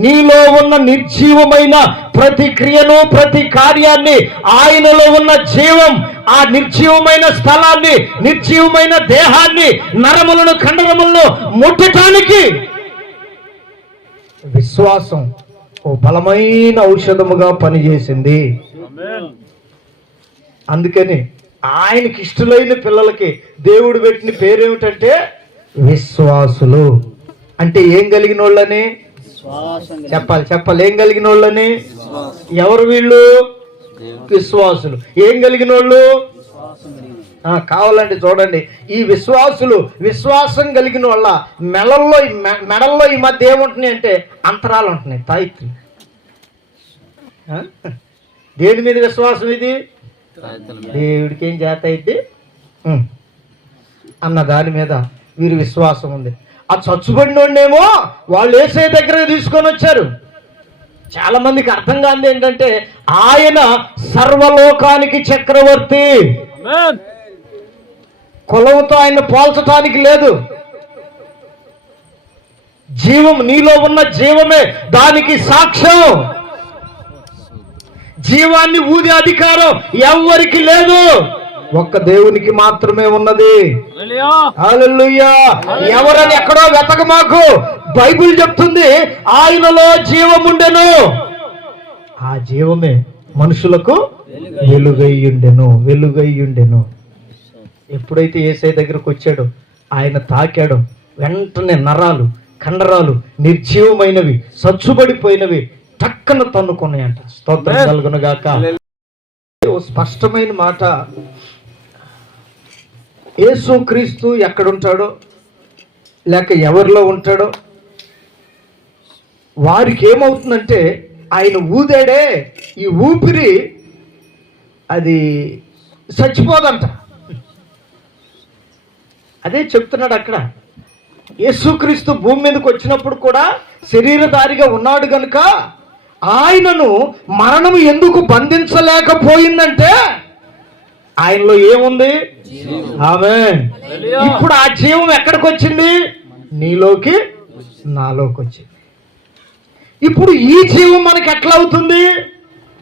నీలో ఉన్న నిర్జీవమైన ప్రతి క్రియను, ప్రతి కార్యాన్ని, ఆయనలో ఉన్న జీవం ఆ నిర్జీవమైన స్థలాన్ని, నిర్జీవమైన దేహాన్ని, నరములను, కండరములను ముట్టడానికి విశ్వాసం ఓ బలమైన ఔషధముగా పనిచేసింది. అందుకని ఆయనకి ఇష్టలైన పిల్లలకి దేవుడు పెట్టిన పేరేమిటంటే విశ్వాసులు. అంటే ఏం కలిగిన వాళ్ళని చెప్పాలి. ఏం కలిగిన వాళ్ళని? ఎవరు వీళ్ళు? విశ్వాసులు. ఏం కలిగిన వాళ్ళు? కావాలంటే చూడండి, ఈ విశ్వాసులు విశ్వాసం కలిగిన వాళ్ళ మెడల్లో ఈ మధ్య ఏముంటున్నాయి అంటే అంతరాలు ఉంటున్నాయి, తాయిత్రి. దేని మీద విశ్వాసం ఇది? దేవుడికి ఏం చేత అయితే అన్న దాని మీద వీరి విశ్వాసం ఉంది. ఆ చచ్చుబడినోడేమో వాళ్ళు యేసయ్య దగ్గరకు తీసుకొని వచ్చారు. చాలా మందికి అర్థం కానిది ఏంటంటే ఆయన సర్వలోకానికి చక్రవర్తి. కులంతో ఆయన పోల్చడానికి లేదు. జీవం, నీలో ఉన్న జీవమే దానికి సాక్ష్యం. జీవాన్ని ఊదే అధికారం ఎవ్వరికి లేదు, ఒక్క దేవునికి మాత్రమే ఉన్నది. హల్లెలూయా. ఎవరని ఎక్కడో వెతక మాకు. బైబిల్ చెప్తుంది ఆయనలో జీవముండెను, ఆ జీవమే మనుషులకు వెలుగయ్యుండెను. ఎప్పుడైతే యేసయ్య దగ్గరకు వచ్చాడో, ఆయన తాకాడో, వెంటనే నరాలు, కండరాలు నిర్జీవమైనవి, సచ్చుబడిపోయినవి టక్కన తన్నుకున్నాయంట. స్తోత్రం కలుగునుగాక. స్పష్టమైన మాట. యేసుక్రీస్తు ఎక్కడుంటాడో లేక ఎవరిలో ఉంటాడో వారికి ఏమవుతుందంటే ఆయన ఊదాడే ఈ ఊపిరి అది చచ్చిపోదంట. అదే చెప్తున్నాడు అక్కడ. యేసుక్రీస్తు భూమి మీదకి వచ్చినప్పుడు కూడా శరీరధారిగా ఉన్నాడు కనుక ఆయనను మరణము ఎందుకు బంధించలేకపోయిందంటే ఆయనలో ఏముంది? ఆమేన్. ఇప్పుడు ఆ జీవం ఎక్కడికి వచ్చింది? నీలోకి, నాలోకి వచ్చింది. ఇప్పుడు ఈ జీవం మనకి ఎట్లా అవుతుంది?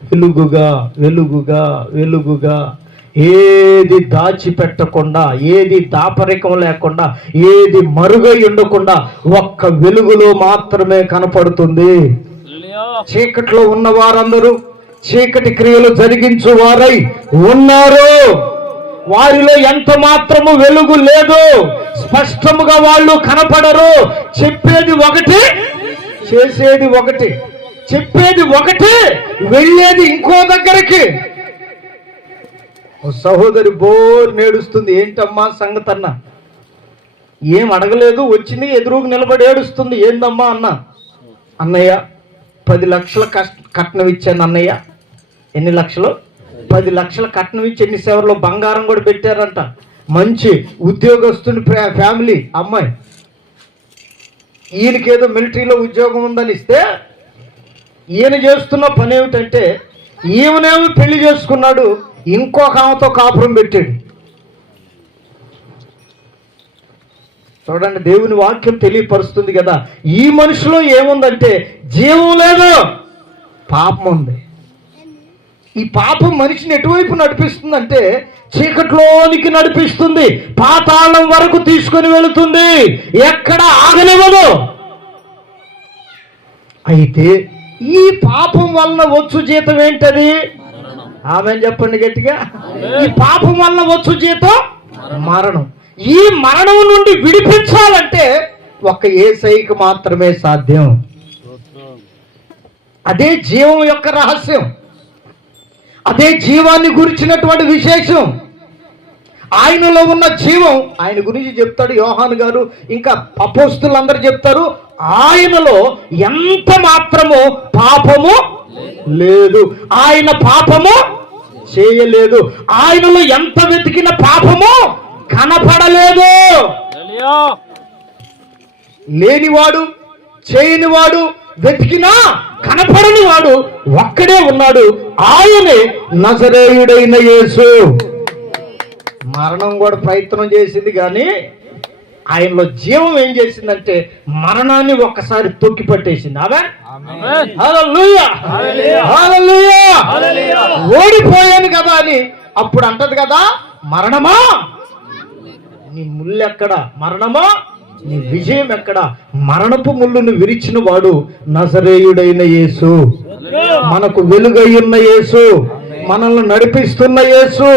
వెలుగుగా వెలుగుగా వెలుగుగా, ఏది దాచిపెట్టకుండా, ఏది దాపరికం లేకుండా, ఏది మరుగై ఉండకుండా ఒక్క వెలుగులో మాత్రమే కనపడుతుంది. చీకట్లో ఉన్న వారందరూ చీకటి క్రియలు జరిగించు వారై ఉన్నారు. వారిలో ఎంత మాత్రము వెలుగు లేదు. స్పష్టముగా వాళ్ళు కనపడరు. చెప్పేది ఒకటి, చేసేది ఒకటి. చెప్పేది ఒకటి, వెళ్ళేది ఇంకో దగ్గరికి. ఓ సహోదరి బోర్ నేడుస్తుంది. ఏంటమ్మా సంగతన్నా? ఏం అడగలేదు, వచ్చింది ఎదురుగా నిలబడి ఏడుస్తుంది. ఏందమ్మా అన్న? అన్నయ్య 10 లక్షల కట్నం ఇచ్చాను అన్నయ్య. ఎన్ని లక్షలు? 10 లక్షల కట్నం ఇచ్చి ఎన్ని సేవల్లో బంగారం కూడా పెట్టారంట. మంచి ఉద్యోగస్తుని ఫ్యామిలీ అమ్మాయి. ఈయనకేదో మిలిటరీలో ఉద్యోగం ఉందని ఇస్తే ఈయన చేస్తున్న పని ఏమిటంటే ఈమెనేమో పెళ్లి చేసుకున్నాడు, ఇంకొక ఆమెతో కాపురం పెట్టాడు. చూడండి, దేవుని వాక్యం తెలియపరుస్తుంది కదా. ఈ మనిషిలో ఏముందంటే జీవం లేదు, పాపం ఉంది. ఈ పాపం మనిషిని ఎటువైపు నడిపిస్తుందంటే చీకట్లోనికి నడిపిస్తుంది, పాతాళం వరకు తీసుకొని వెళుతుంది, ఎక్కడ ఆగనివ్వదు. అయితే ఈ పాపం వలన వచ్చు జీతం ఏంటది? ఆమెన్ చెప్పండి గట్టిగా. ఈ పాపం వలన వచ్చు జీతం మరణం. ఈ మరణం నుండి విడిపించాలంటే ఒక్క యేసయ్యకి మాత్రమే సాధ్యం. అదే జీవం యొక్క రహస్యం, అదే జీవాన్ని గురించినటువంటి విశేషం. ఆయనలో ఉన్న జీవం ఆయన గురించి చెప్తాడు యోహాను గారు, ఇంకా అపోస్తులందరూ చెప్తారు. ఆయనలో ఎంత మాత్రము పాపము లేదు, ఆయన పాపము చేయలేదు. ఆయనలో ఎంత వెతికిన పాపము కనపడలేదు. లేనివాడు, చేయనివాడు, వెతికినా కనపడని వాడు ఒక్కడే ఉన్నాడు. ఆయనే నజరేయుడైన యేసు. మరణం కూడా ప్రయత్నం చేసింది కానీ ఆయనలో జీవం ఏం చేసిందంటే మరణాన్ని ఒక్కసారి తొక్కి పట్టేసింది. హల్లెలూయా, హల్లెలూయా. ఓడిపోయాను కదా అని అప్పుడు అంటది కదా, మరణమా నీ ముళ్ళు ఎక్కడ, మరణమా నీ విజయం ఎక్కడ? మరణపు ముళ్ళును విరిచిన వాడు నజరేయుడైన యేసు, మనకు వెలుగై ఉన్న యేసు, మనల్ని నడిపిస్తున్న యేసు.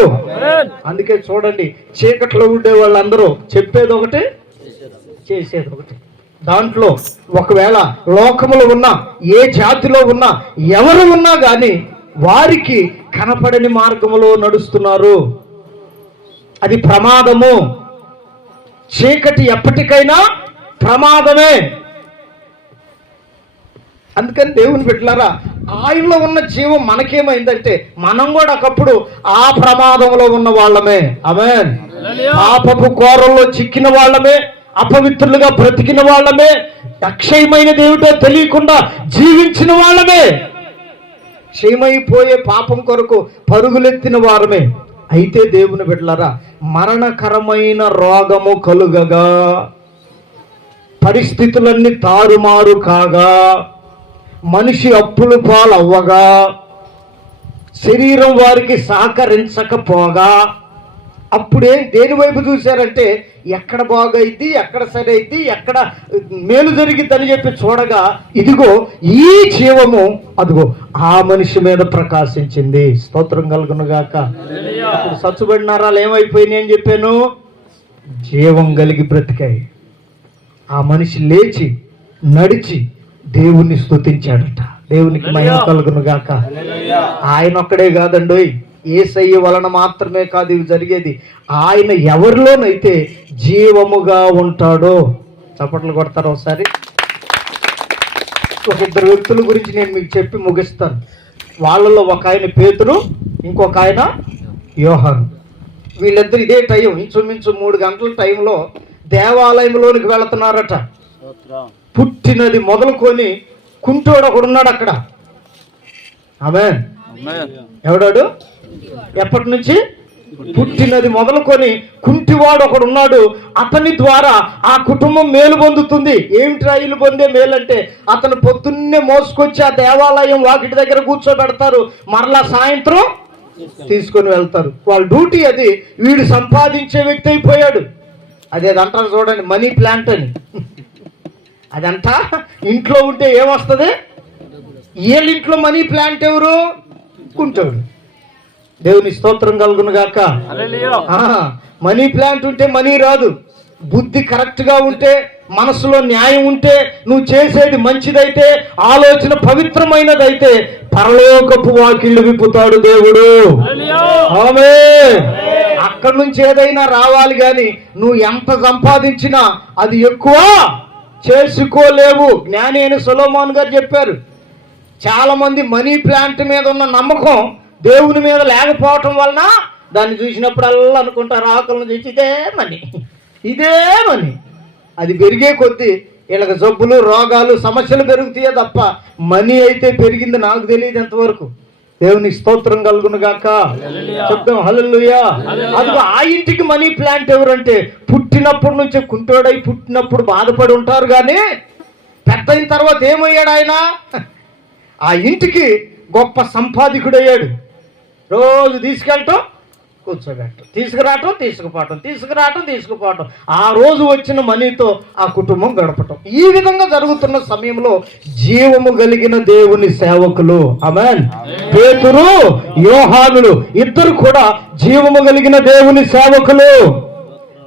అందుకే చూడండి, చీకట్లో ఉండే వాళ్ళందరూ చెప్పేది ఒకటి, చేసేది ఒకటి. దాంట్లో ఒకవేళ లోకములో ఉన్న ఏ జాతిలో ఉన్నా ఎవరు ఉన్నా గాని వారికి కనపడని మార్గములో నడుస్తున్నారు. అది ప్రమాదము. చీకటి ఎప్పటికైనా ప్రమాదమే. అందుకని దేవుని బిడ్డలారా, ఆయనలో ఉన్న జీవం మనకేమైందంటే మనం కూడా ఒకప్పుడు ఆ ప్రమాదంలో ఉన్న వాళ్ళమే. ఆమేన్. పాపపు కోరల్లో చిక్కిన వాళ్ళమే, అపవిత్రులుగా బ్రతికిన వాళ్ళమే, అక్షయమైనది ఏమిటో తెలియకుండా జీవించిన వాళ్ళమే, క్షయమైపోయే పాపం కొరకు పరుగులెత్తిన వారమే. అయితే దేవుని బిడ్డలారా, మరణకరమైన రోగము కలుగగా, పరిస్థితులన్నీ తారుమారు కాగా, మనిషి అప్పులు పాలవ్వగా, శరీరం వారికి సహకరించకపోగా, అప్పుడే దేని వైపు చూశారంటే ఎక్కడ బాగైద్ది, ఎక్కడ సరైద్ది, ఎక్కడ మేలు జరిగిద్దని చెప్పి చూడగా, ఇదిగో ఈ జీవము అదిగో ఆ మనిషి మీద ప్రకాశించింది. స్తోత్రం కలుగునుగాక. అప్పుడు సచ్చుబడి నరాలు ఏమైపోయినాయి అని చెప్పాను, జీవం కలిగి బ్రతికాయి. ఆ మనిషి లేచి నడిచి దేవుణ్ణి స్తుతించాడట. దేవునికి మహిమ కలుగునుగాక. ఆయన ఒక్కడే కాదండి, యేసయ్య వలన మాత్రమే కాదు ఇవి జరిగేది. ఆయన ఎవరిలోనైతే జీవముగా ఉంటాడో, చప్పట్లు కొడతారు ఒకసారి. ఒక ఇద్దరు వ్యక్తుల గురించి నేను మీకు చెప్పి ముగిస్తాను. వాళ్ళలో ఒక ఆయన పేతురు, ఇంకొక ఆయన యోహాను. వీళ్ళిద్దరు ఇదే టైం, ఇంచుమించు 3 గంటల టైంలో దేవాలయంలోనికి వెళుతున్నారట. పుట్టినది మొదలుకొని కుంటోడు ఒకడున్నాడు అక్కడ. ఆమేన్. ఎవడాడు? ఎప్పటి నుంచి? పుట్టినది మొదలుకొని కుంటివాడు ఒకడున్నాడు. అతని ద్వారా ఆ కుటుంబం మేలు పొందుతుంది. ఏమిటి రైలు పొందే మేలంటే, అతను పొద్దున్నే మోసుకొచ్చి ఆ దేవాలయం వాకిటి దగ్గర కూర్చోబెడతారు, మరలా సాయంత్రం తీసుకొని వెళ్తారు. వాళ్ళ డ్యూటీ అది. వీడు సంపాదించే వ్యక్తి అయిపోయాడు. అదేదంటారు చూడండి, మనీ ప్లాంట్ అని. అదంతా ఇంట్లో ఉంటే ఏమొస్తుంది? వీళ్ళ ఇంట్లో మనీ ప్లాంట్ ఎవరు? కుంటోడు. దేవుని స్తోత్రం కలుగునుగాక. మనీ ప్లాంట్ ఉంటే మనీ రాదు. బుద్ధి కరెక్ట్ గా ఉంటే, మనసులో న్యాయం ఉంటే, నువ్వు చేసేది మంచిదైతే, ఆలోచన పవిత్రమైనదైతే పరలోకపు వాకిళ్ళు విప్పుతాడు దేవుడు. ఆమేన్. అక్కడి నుంచి ఏదైనా రావాలి గాని నువ్వు ఎంత సంపాదించినా అది ఎక్కువ చేసుకోలేవు. జ్ఞాని అయిన సొలొమోను గారు చెప్పారు, చాలా మంది మనీ ప్లాంట్ మీద ఉన్న నమ్మకం దేవుని మీద లేకపోవటం వలన దాన్ని చూసినప్పుడల్లా అనుకుంటారు, ఆకలిని చూసి ఇదే మనీ, ఇదే మనీ. అది పెరిగే కొద్దీ వీళ్ళకి జబ్బులు, రోగాలు, సమస్యలు పెరుగుతాయే తప్ప మనీ అయితే పెరిగింది నాకు తెలియదు ఎంతవరకు. దేవుని స్తోత్రం కలుగునుగాక. చెప్తాం హల్లెలూయా. అదిగో ఆ ఇంటికి మనీ ప్లాంట్ ఎవరంటే, పుట్టినప్పటి నుంచి కుంటోడై పుట్టినప్పుడు బాధపడి ఉంటారు కానీ పెద్ద అయిన తర్వాత ఏమయ్యాడు ఆయన? ఆ ఇంటికి గొప్ప సంపాదికుడయ్యాడు. రోజు తీసుకెళ్ళటం, కూర్చోబెట్టడం, తీసుకురావటం, తీసుకుపోవటం, ఆ రోజు వచ్చిన మనీతో ఆ కుటుంబం గడపటం. ఈ విధంగా జరుగుతున్న సమయంలో జీవము కలిగిన దేవుని సేవకులు, ఆమేన్, పేతురు, యోహానులు ఇద్దరు కూడా జీవము కలిగిన దేవుని సేవకులు,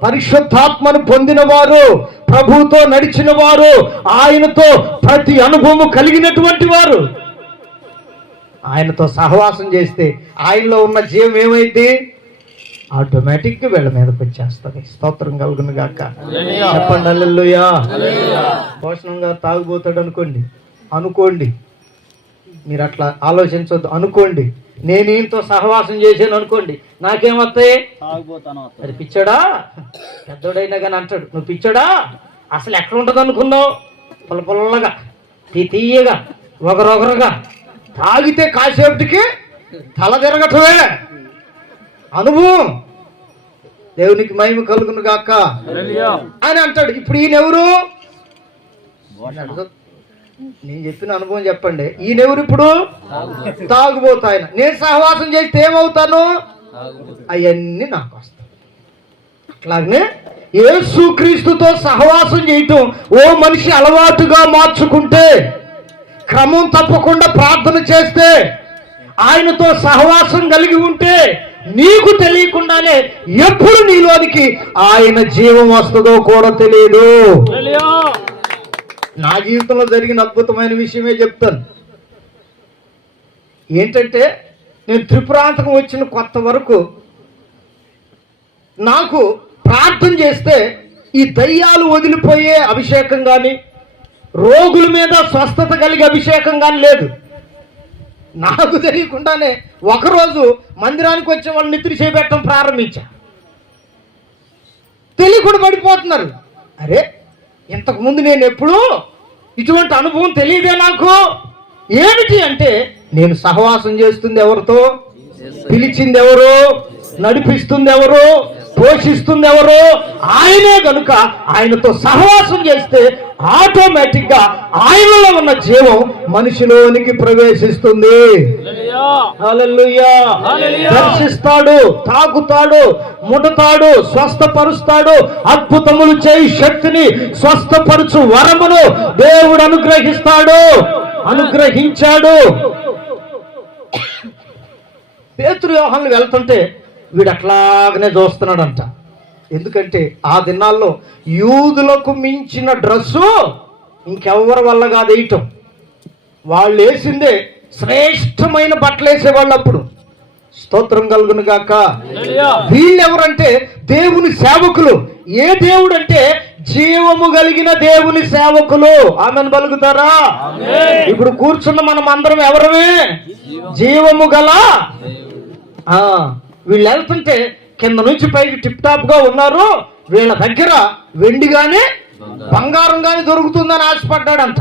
పరిశుద్ధాత్మను పొందిన వారు, ప్రభువుతో నడిచిన వారు, ఆయనతో ప్రతి అనుభవము కలిగినటువంటి వారు. ఆయనతో సహవాసం చేస్తే ఆయనలో ఉన్న జీవం ఏమైంది? ఆటోమేటిక్గా వీళ్ళ మీదకి వచ్చేస్తుంది. స్తోత్రం కలుగునుగాక. చెప్పండి హల్లెలూయా. భోషణంగా తాగుబోతాడు అనుకోండి, మీరు అట్లా ఆలోచించొద్దు. అనుకోండి, నేను ఈయనతో సహవాసం చేశాను అనుకోండి, నాకేమొస్తాయి? అది పిచ్చాడా? పెద్దోడైనా కానీ అంటాడు, నువ్వు పిచ్చాడా, అసలు ఎక్కడ ఉంటుంది అనుకున్నావు? పుల్లగా, తీయగా, ఒకరొకరుగా తాగితే కాసేపటికి తల తిరగటమే అనుభవం. దేవునికి మహిమ కలుగును గాక అని అంటాడు. ఇప్పుడు ఈయనెవరు? నేను చెప్పిన అనుభవం చెప్పండి. ఈయనెవరు ఇప్పుడు? తాగుబోతు ఆయన. నేను సహవాసం చేస్తే ఏమవుతాను? అవన్నీ నాకు వస్తాయి. అట్లాగనే యేసుక్రీస్తుతో సహవాసం చేయటం ఓ మనిషి అలవాటుగా మార్చుకుంటే, క్రమం తప్పకుండా ప్రార్థన చేస్తే, ఆయనతో సహవాసం కలిగి ఉంటే, నీకు తెలియకుండానే ఎప్పుడు నీలోనికి ఆయన జీవం వస్తుందో కూడా తెలియదు. నా జీవితంలో జరిగిన అద్భుతమైన విషయమే చెప్తాను. ఏంటంటే, నేను త్రిపురాంతకం వచ్చిన కొత్త వరకు నాకు ప్రార్థన చేస్తే ఈ దయ్యాలు వదిలిపోయే అభిషేకం కానీ, రోగుల మీద స్వస్థత కలిగే అభిషేకం కానీ లేదు. నాకు తెలియకుండానే ఒకరోజు మందిరానికి వచ్చే వాళ్ళు నిద్ర చేపెట్టడం ప్రారంభించా. తెలియకుండా పడిపోతున్నారు. అరే, ఇంతకుముందు నేను ఎప్పుడు ఇటువంటి అనుభవం తెలియదే నాకు. ఏమిటి అంటే, నేను సహవాసం చేస్తుంది ఎవరితో? పిలిచింది ఎవరు? నడిపిస్తుంది ఎవరు? పోషిస్తుంది ఎవరు? ఆయనే కనుక ఆయనతో సహవాసం చేస్తే ఆటోమేటిక్ గా ఆయనలో ఉన్న జీవం మనిషిలోనికి ప్రవేశిస్తుంది. హల్లెలూయా. దర్శిస్తాడు, తాకుతాడు, ముడతాడు, స్వస్థపరుస్తాడు. అద్భుతములు చేయి శక్తిని, స్వస్థపరచు వరమును దేవుడు అనుగ్రహించాడు. పేతురు యోహాను వెళ్తుంటే వీడు అట్లాగనే చూస్తున్నాడంట. ఎందుకంటే ఆ దినాల్లో యూదులకు మించిన డ్రెస్సు ఇంకెవరి వల్ల కాదు వేయటం. వాళ్ళు వేసిందే శ్రేష్టమైన బట్టలు వేసేవాళ్ళు అప్పుడు. స్తోత్రం కలుగును గాక. వీళ్ళెవరంటే దేవుని సేవకులు. ఏ దేవుడు అంటే జీవము కలిగిన దేవుని సేవకులు. ఆమెను పలుకుతారా? ఇప్పుడు కూర్చున్న మనం అందరం ఎవరమే? జీవము గల. వీళ్ళు వెళ్తుంటే కింద నుంచి పైకి టిప్ టాప్ గా ఉన్నారు. వీళ్ళ దగ్గర వెండి గాని బంగారం గాని దొరుకుతుందని ఆశపడ్డాడంట.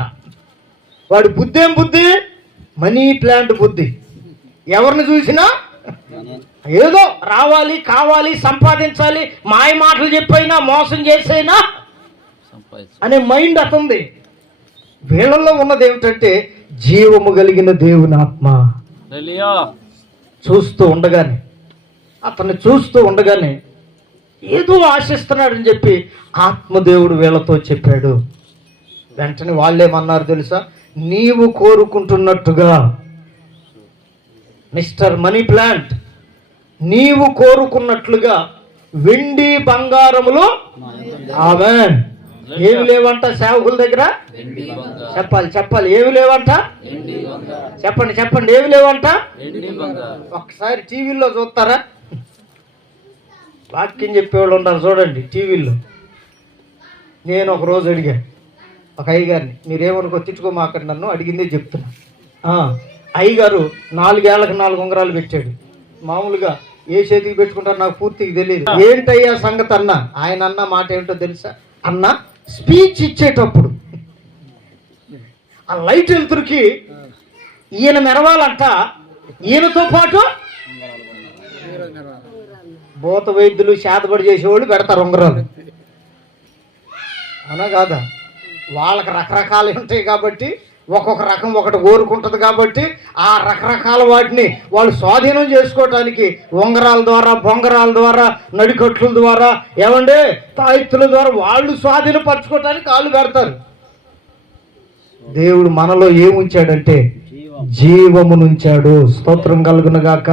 వాడి బుద్ధి ఏం బుద్ధి? మనీ ప్లాంట్ బుద్ధి. ఎవరిని చూసినా ఏదో రావాలి, కావాలి, సంపాదించాలి, మాయ మాటలు చెప్పైనా, మోసం చేసైనా అనే మైండ్ అతంది. వీళ్ళల్లో ఉన్నది ఏమిటంటే జీవము కలిగిన దేవుని ఆత్మ. అతన్ని చూస్తూ ఉండగానే ఏదో ఆశిస్తున్నాడని చెప్పి ఆత్మదేవుడు వీళ్ళతో చెప్పాడు. వెంటనే వాళ్ళేమన్నారు తెలుసా? నీవు కోరుకుంటున్నట్టుగా మిస్టర్ మనీ ప్లాంట్, నీవు కోరుకున్నట్లుగా వెండి బంగారములు. ఆమేన్. ఏమి లేవంట సేవకుల దగ్గర? చెప్పాలి ఏమి లేవంట? చెప్పండి ఏమి లేవంట? ఒకసారి టీవీలో చూస్తారా? వాక్యం చెప్పేవాళ్ళు ఉన్నారు చూడండి టీవీలో. నేను ఒక రోజు అడిగా ఒక అయ్యగారిని, మీరేమనుకో తిట్టుకోమాకండి, నన్ను అడిగిందే చెప్తున్నా. అయ్యగారు 4 ఏళ్లకు 4 ఉంగరాలు పెట్టాడు. మామూలుగా ఏ చేతికి పెట్టుకుంటారో నాకు పూర్తిగా తెలియదు. ఏంటయ్యా సంగతి అన్న? ఆయన అన్న మాట ఏంటో తెలుసా? అన్న, స్పీచ్ ఇచ్చేటప్పుడు ఆ లైట్ వెలుతురికి ఈయన మెరవాలంట, ఈయనతో పాటు భూత వైద్యులు శాతపడి చేసేవాళ్ళు పెడతారు ఉంగరాలు. అవునా కాదా? వాళ్ళకి రకరకాలు ఉంటాయి కాబట్టి ఒక్కొక్క రకం ఒకటి కోరుకుంటుంది కాబట్టి ఆ రకరకాల వాటిని వాళ్ళు స్వాధీనం చేసుకోవటానికి ఉంగరాల ద్వారా, బొంగరాల ద్వారా, నడికట్ల ద్వారా, ఏమంటే తాయిత్తుల ద్వారా వాళ్ళు స్వాధీనపరచుకోవటానికి కాళ్ళు పెడతారు. దేవుడు మనలో ఏముంచాడంటే జీవమునుంచాడు. స్తోత్రం కలుగును గాక.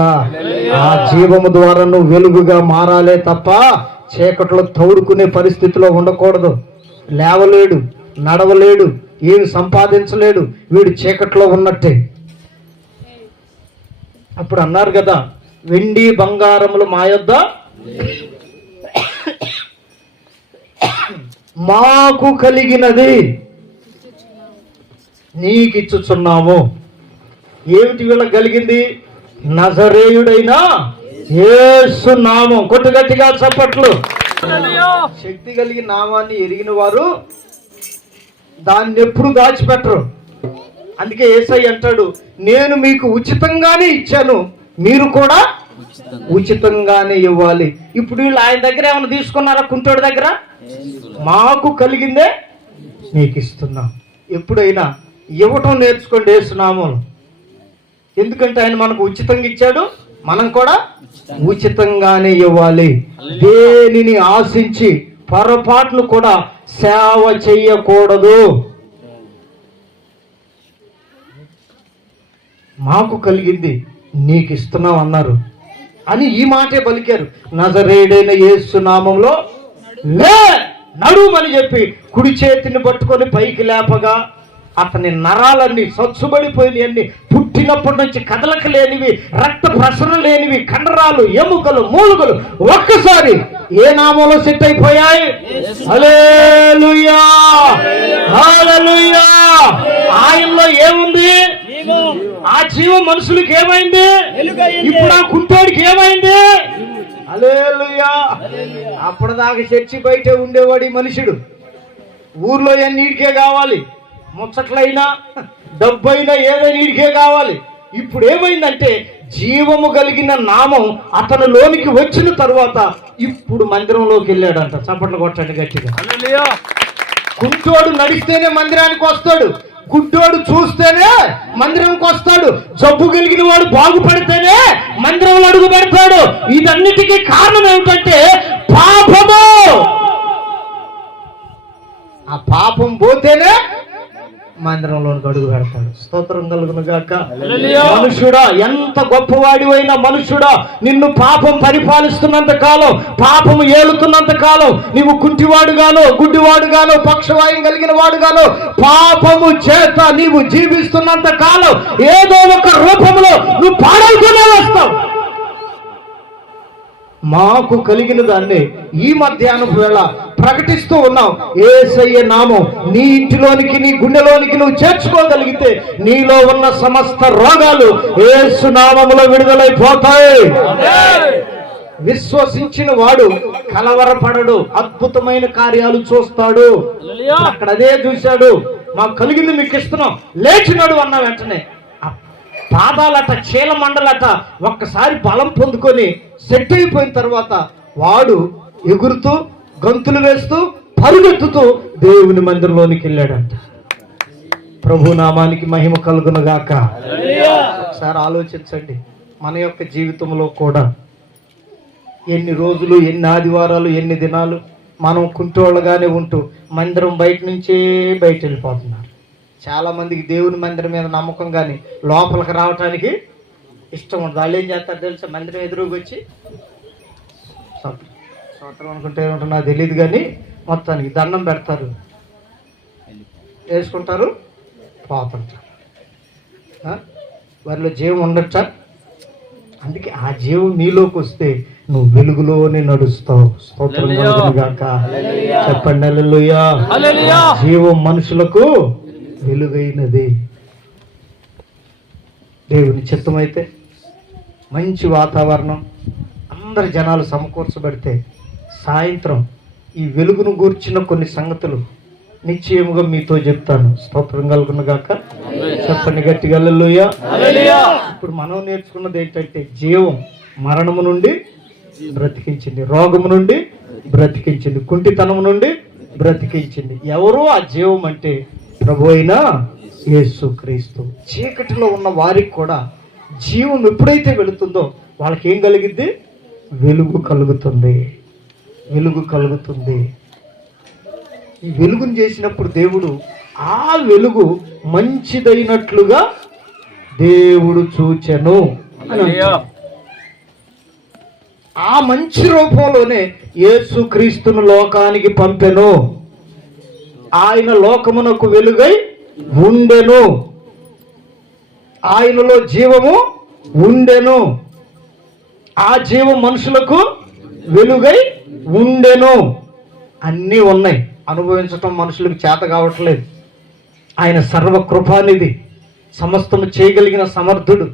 ఆ జీవము ద్వారా నువ్వు వెలుగుగా మారాలే తప్ప చీకట్లో తౌడుకునే పరిస్థితిలో ఉండకూడదు. లేవలేడు, నడవలేడు, ఏమి సంపాదించలేడు, వీడు చీకట్లో ఉన్నట్టే. అప్పుడు అన్నారు కదా, వెండి బంగారములు మా యొద్ద మాకు కలిగినది నీకిచ్చుచున్నాము. ఏమిటి వీళ్ళకి కలిగింది? నజరేయుడైన యేసు నామం. కొట్టు గట్టిగా చప్పట్లు. శక్తి కలిగిన నామాన్ని ఎరిగిన వారు దాన్ని ఎప్పుడు దాచిపెట్టరు. అందుకే యేసయ్య అంటాడు, నేను మీకు ఉచితంగానే ఇచ్చాను, మీరు కూడా ఉచితంగానే ఇవ్వాలి. ఇప్పుడు వీళ్ళు ఆయన దగ్గర ఏమైనా తీసుకున్నారా? కుంటోడి దగ్గర మాకు కలిగిందే నీకు ఇస్తున్నాం. ఎప్పుడైనా ఇవ్వటం నేర్చుకోండి యేసునామములో. ఎందుకంటే ఆయన మనకు ఉచితంగా ఇచ్చాడు, మనం కూడా ఉచితంగానే ఇవ్వాలి. దేనిని ఆశించి పొరపాట్లు కూడా సేవ చెయ్యకూడదు. మాకు కలిగింది నీకు ఇస్తున్నాం అన్నారు అని ఈ మాటే పలికారు. నజరేయుడైన యేసు నామంలో లే నడుమని చెప్పి కుడి చేతిని పట్టుకొని పైకి లేపగా అతని నరాలన్నీ సచ్చుబడిపోయినవన్నీ, పుట్టినప్పటి నుంచి కదలక లేనివి, రక్త ప్రసరణ లేనివి కండరాలు, ఎముకలు, మూలుగలు ఒక్కసారి ఏ నామంలో సెట్ అయిపోయాయి. హల్లెలూయా, హల్లెలూయా. ఆయనలో ఏముంది? ఆ జీవం మనుషులకి ఏమైంది? ఇప్పుడు ఆ కుంటోడికి ఏమైంది? హల్లెలూయా. అప్పటిదాకా చర్చి బయట ఉండేవాడు ఈ మనుషుడు. ఊర్లో ఎన్నిటికే కావాలి, ముచ్చట్లైనా డబ్బైనా ఏదైనా ఈడికే కావాలి. ఇప్పుడు ఏమైందంటే జీవము కలిగిన నామం అతని లోనికి వచ్చిన తరువాత ఇప్పుడు మందిరంలోకి వెళ్ళాడంట. చప్పట్లు కొట్టండి గట్టిగా. కుంటోడు నడిస్తేనే మందిరానికి వస్తాడు, గుడ్డోడు చూస్తేనే మందిరంకి వస్తాడు, జబ్బు కలిగిన వాడు బాగుపడితేనే మందిరంలో అడుగు పెడతాడు. ఇదన్నిటికీ కారణం ఏమిటంటే పాపము. ఆ పాపం పోతేనే మందిరంలోనికి అడుగు పెడతాడు. స్తోత్రం కలుగును గాక. మనుషుడా, ఎంత గొప్పవాడివైనా మనుషుడా, నిన్ను పాపం పరిపాలిస్తున్నంత కాలం, పాపము ఏలుతున్నంత కాలం, నీవు కుంటివాడుగాను, గుడ్డివాడుగాను, పక్షవాయం కలిగిన వాడుగాను, పాపము చేత నీవు జీవిస్తున్నంత కాలం ఏదో ఒక రూపంలో నువ్వు పాడవుతూనే వస్తావు. మాకు కలిగిన దాన్ని ఈ మధ్యాహ్నం వేళ ప్రకటిస్తూ ఉన్నాం. యేసయ్య నామం నీ ఇంటిలోనికి, నీ గుండెలోనికి నువ్వు చేర్చుకోగలిగితే నీలో ఉన్న సమస్త రోగాలు యేసు నామములో విడుదలైపోతాయి. విశ్వసించిన వాడు కలవరపడడు, అద్భుతమైన కార్యాలు చూస్తాడు. అక్కడ అదే చూశాడు. మాకు కలిగింది మీకు ఇస్తున్నాం, లేచినాడు అన్న వెంటనే పాదాలట, చీల మండలట ఒక్కసారి బలం పొందుకొని సెట్ అయిపోయిన తర్వాత వాడు ఎగురుతూ, గంతులు వేస్తూ, పరుగెత్తుతూ దేవుని మందిరంలోనికి వెళ్ళాడంట. ప్రభు నామానికి మహిమ కలుగును గాక. ఒకసారి ఆలోచించండి, మన యొక్క జీవితంలో కూడా ఎన్ని రోజులు, ఎన్ని ఆదివారాలు, ఎన్ని దినాలు మనం కుంటోళ్ళగానే ఉంటూ మందిరం బయట నుంచే బయట వెళ్ళిపోతున్నారు. చాలా మందికి దేవుని మందిరం మీద నమ్మకం కానీ లోపలికి రావటానికి ఇష్టం ఉండదు. వాళ్ళు ఏం చేస్తారు తెలుసా? మందిరం ఎదురుగా వచ్చి సంవత్సరం అనుకుంటే ఏమంటారు నాకు తెలియదు కానీ మొత్తానికి దండం పెడతారు, వేసుకుంటారు, పోతుంటారు. వారిలో జీవం ఉండొచ్చా? అందుకే ఆ జీవం నీలోకి వస్తే నువ్వు వెలుగులోనే నడుస్తావు. స్తోత్రం గాక. చెప్పండి హల్లెలూయా. జీవం మనుషులకు వెలుగైనది. దేవుని చిత్తమైతే మంచి వాతావరణం, అందరి జనాలు సమకూర్చబడితే సాయంత్రం ఈ వెలుగును గూర్చిన కొన్ని సంగతులు నిశ్చయముగా మీతో చెప్తాను. స్తోత్రం కలుగును గాక. చెప్పండి గట్టిగా హల్లెలూయా. ఇప్పుడు మనం నేర్చుకున్నది ఏంటంటే జీవం మరణము నుండి బ్రతికించింది, రోగము నుండి బ్రతికించింది, కుంటితనము నుండి బ్రతికించింది. ఎవరు ఆ జీవం అంటే ప్రభు అయిన యేసుక్రీస్తు. చీకటిలో ఉన్న వారికి కూడా జీవం ఎప్పుడైతే వెళుతుందో వాళ్ళకి ఏం కలిగిద్ది? వెలుగు కలుగుతుంది, వెలుగు కలుగుతుంది. ఈ వెలుగును చేసినప్పుడు దేవుడు ఆ వెలుగు మంచిదైనట్లుగా దేవుడు చూచెను అని. ఆ మంచి రూపంలోనే యేసుక్రీస్తును లోకానికి పంపెను. ఆయన లోకమునకు వెలుగై ఉండెను, ఆయనలో జీవము ఉండెను, ఆ జీవం మనుషులకు వెలుగై ఉండెను. అన్నీ ఉన్నాయి, అనుభవించటం మనుషులకు చేత కావట్లేదు. ఆయన సర్వకృపానిధి, సమస్తము చేయగలిగిన సమర్థుడు,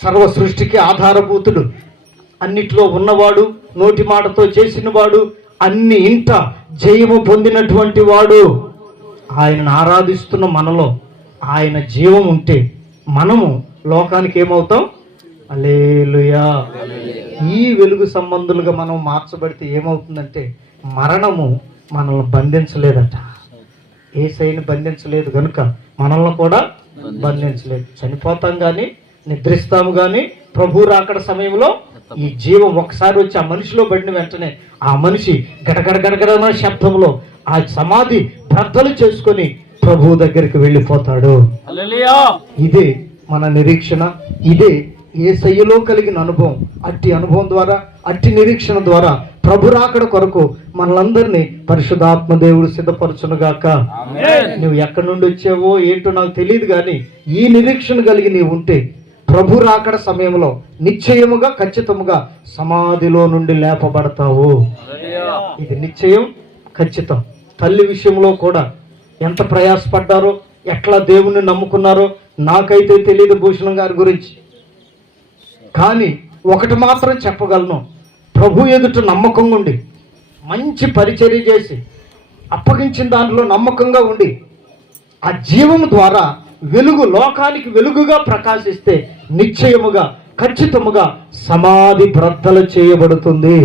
సర్వ సృష్టికి ఆధారభూతుడు, అన్నిట్లో ఉన్నవాడు, నోటి మాటతో చేసినవాడు, అన్ని ఇంట జయము పొందినటువంటి వాడు. ఆయనను ఆరాధిస్తున్న మనలో ఆయన జీవం ఉంటే మనము లోకానికి ఏమవుతాం? హల్లెలూయా. ఈ వెలుగు సంబంధులుగా మనం మార్చబడితే ఏమవుతుందంటే మరణము మనల్ని బంధించలేదట. యేసయ్యని బంధించలేదు కనుక మనల్ని కూడా బంధించలేదు. చనిపోతాం కానీ, నిద్రిస్తాము కానీ, ప్రభు రాకడ సమయంలో ఈ జీవం ఒకసారి వచ్చి ఆ మనిషిలో పడిన వెంటనే ఆ మనిషి గడగడ గడగడ శబ్దంలో ఆ సమాధి బద్దలు చేసుకొని ప్రభు దగ్గరికి వెళ్ళిపోతాడు. హల్లెలూయా. ఇదే మన నిరీక్షణ, ఇదే యేసయ్యలో కలిగిన అనుభవం. అట్టి అనుభవం ద్వారా, అట్టి నిరీక్షణ ద్వారా ప్రభు రాకడ కొరకు మనలందరినీ పరిశుద్ధాత్మ దేవుడు సిద్ధపరచునుగాక. నువ్వు ఎక్కడి నుండి వచ్చావో ఏంటో నాకు తెలియదు, కానీ ఈ నిరీక్షణ కలిగి నీవు ఉంటే ప్రభు రాకడ సమయంలో నిశ్చయముగా, ఖచ్చితముగా సమాధిలో నుండి లేపబడతావు. ఇది నిశ్చయం, ఖచ్చితం. తల్లి విషయంలో కూడా ఎంత ప్రయాసపడ్డారో, ఎట్లా దేవుణ్ణి నమ్ముకున్నారో నాకైతే తెలియదు భూషణం గారి గురించి. కానీ ఒకటి మాత్రం చెప్పగలను, ప్రభు ఎదుట నమ్మకంగా ఉండి మంచి పరిచర్య చేసి అప్పగించిన దాంట్లో నమ్మకంగా ఉండి ఆ జీవము ద్వారా వెలుగు లోకానికి వెలుగుగా ప్రకాశిస్తే నిశ్చయముగా, ఖచ్చితముగా సమాధి బ్రద్దలు చేయబడుతుంది.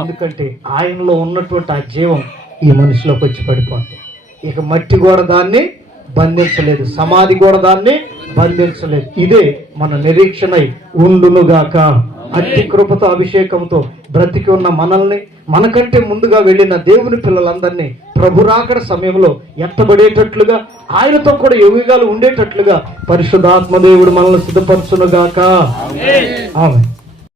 ఎందుకంటే ఆయనలో ఉన్నటువంటి ఆ జీవం ఈ మనిషిలోకి వచ్చి పడిపోతుంది. ఇక మట్టి కూడా దాన్ని బంధించలేదు, సమాధి కూడా దాన్ని బంధించలేదు. ఇదే మన నిరీక్షణై ఉండునుగాక. అట్టి కృపతో, అభిషేకంతో బ్రతికి ఉన్న మనల్ని, మనకంటే ముందుగా వెళ్ళిన దేవుని పిల్లలందరినీ ప్రభు రాకడ సమయంలో ఎత్తబడేటట్లుగా, ఆయనతో కూడా యుగాలు ఉండేటట్లుగా పరిశుద్ధాత్మ దేవుడు మనల్ని సిద్ధపరచునుగాక. ఆమేన్.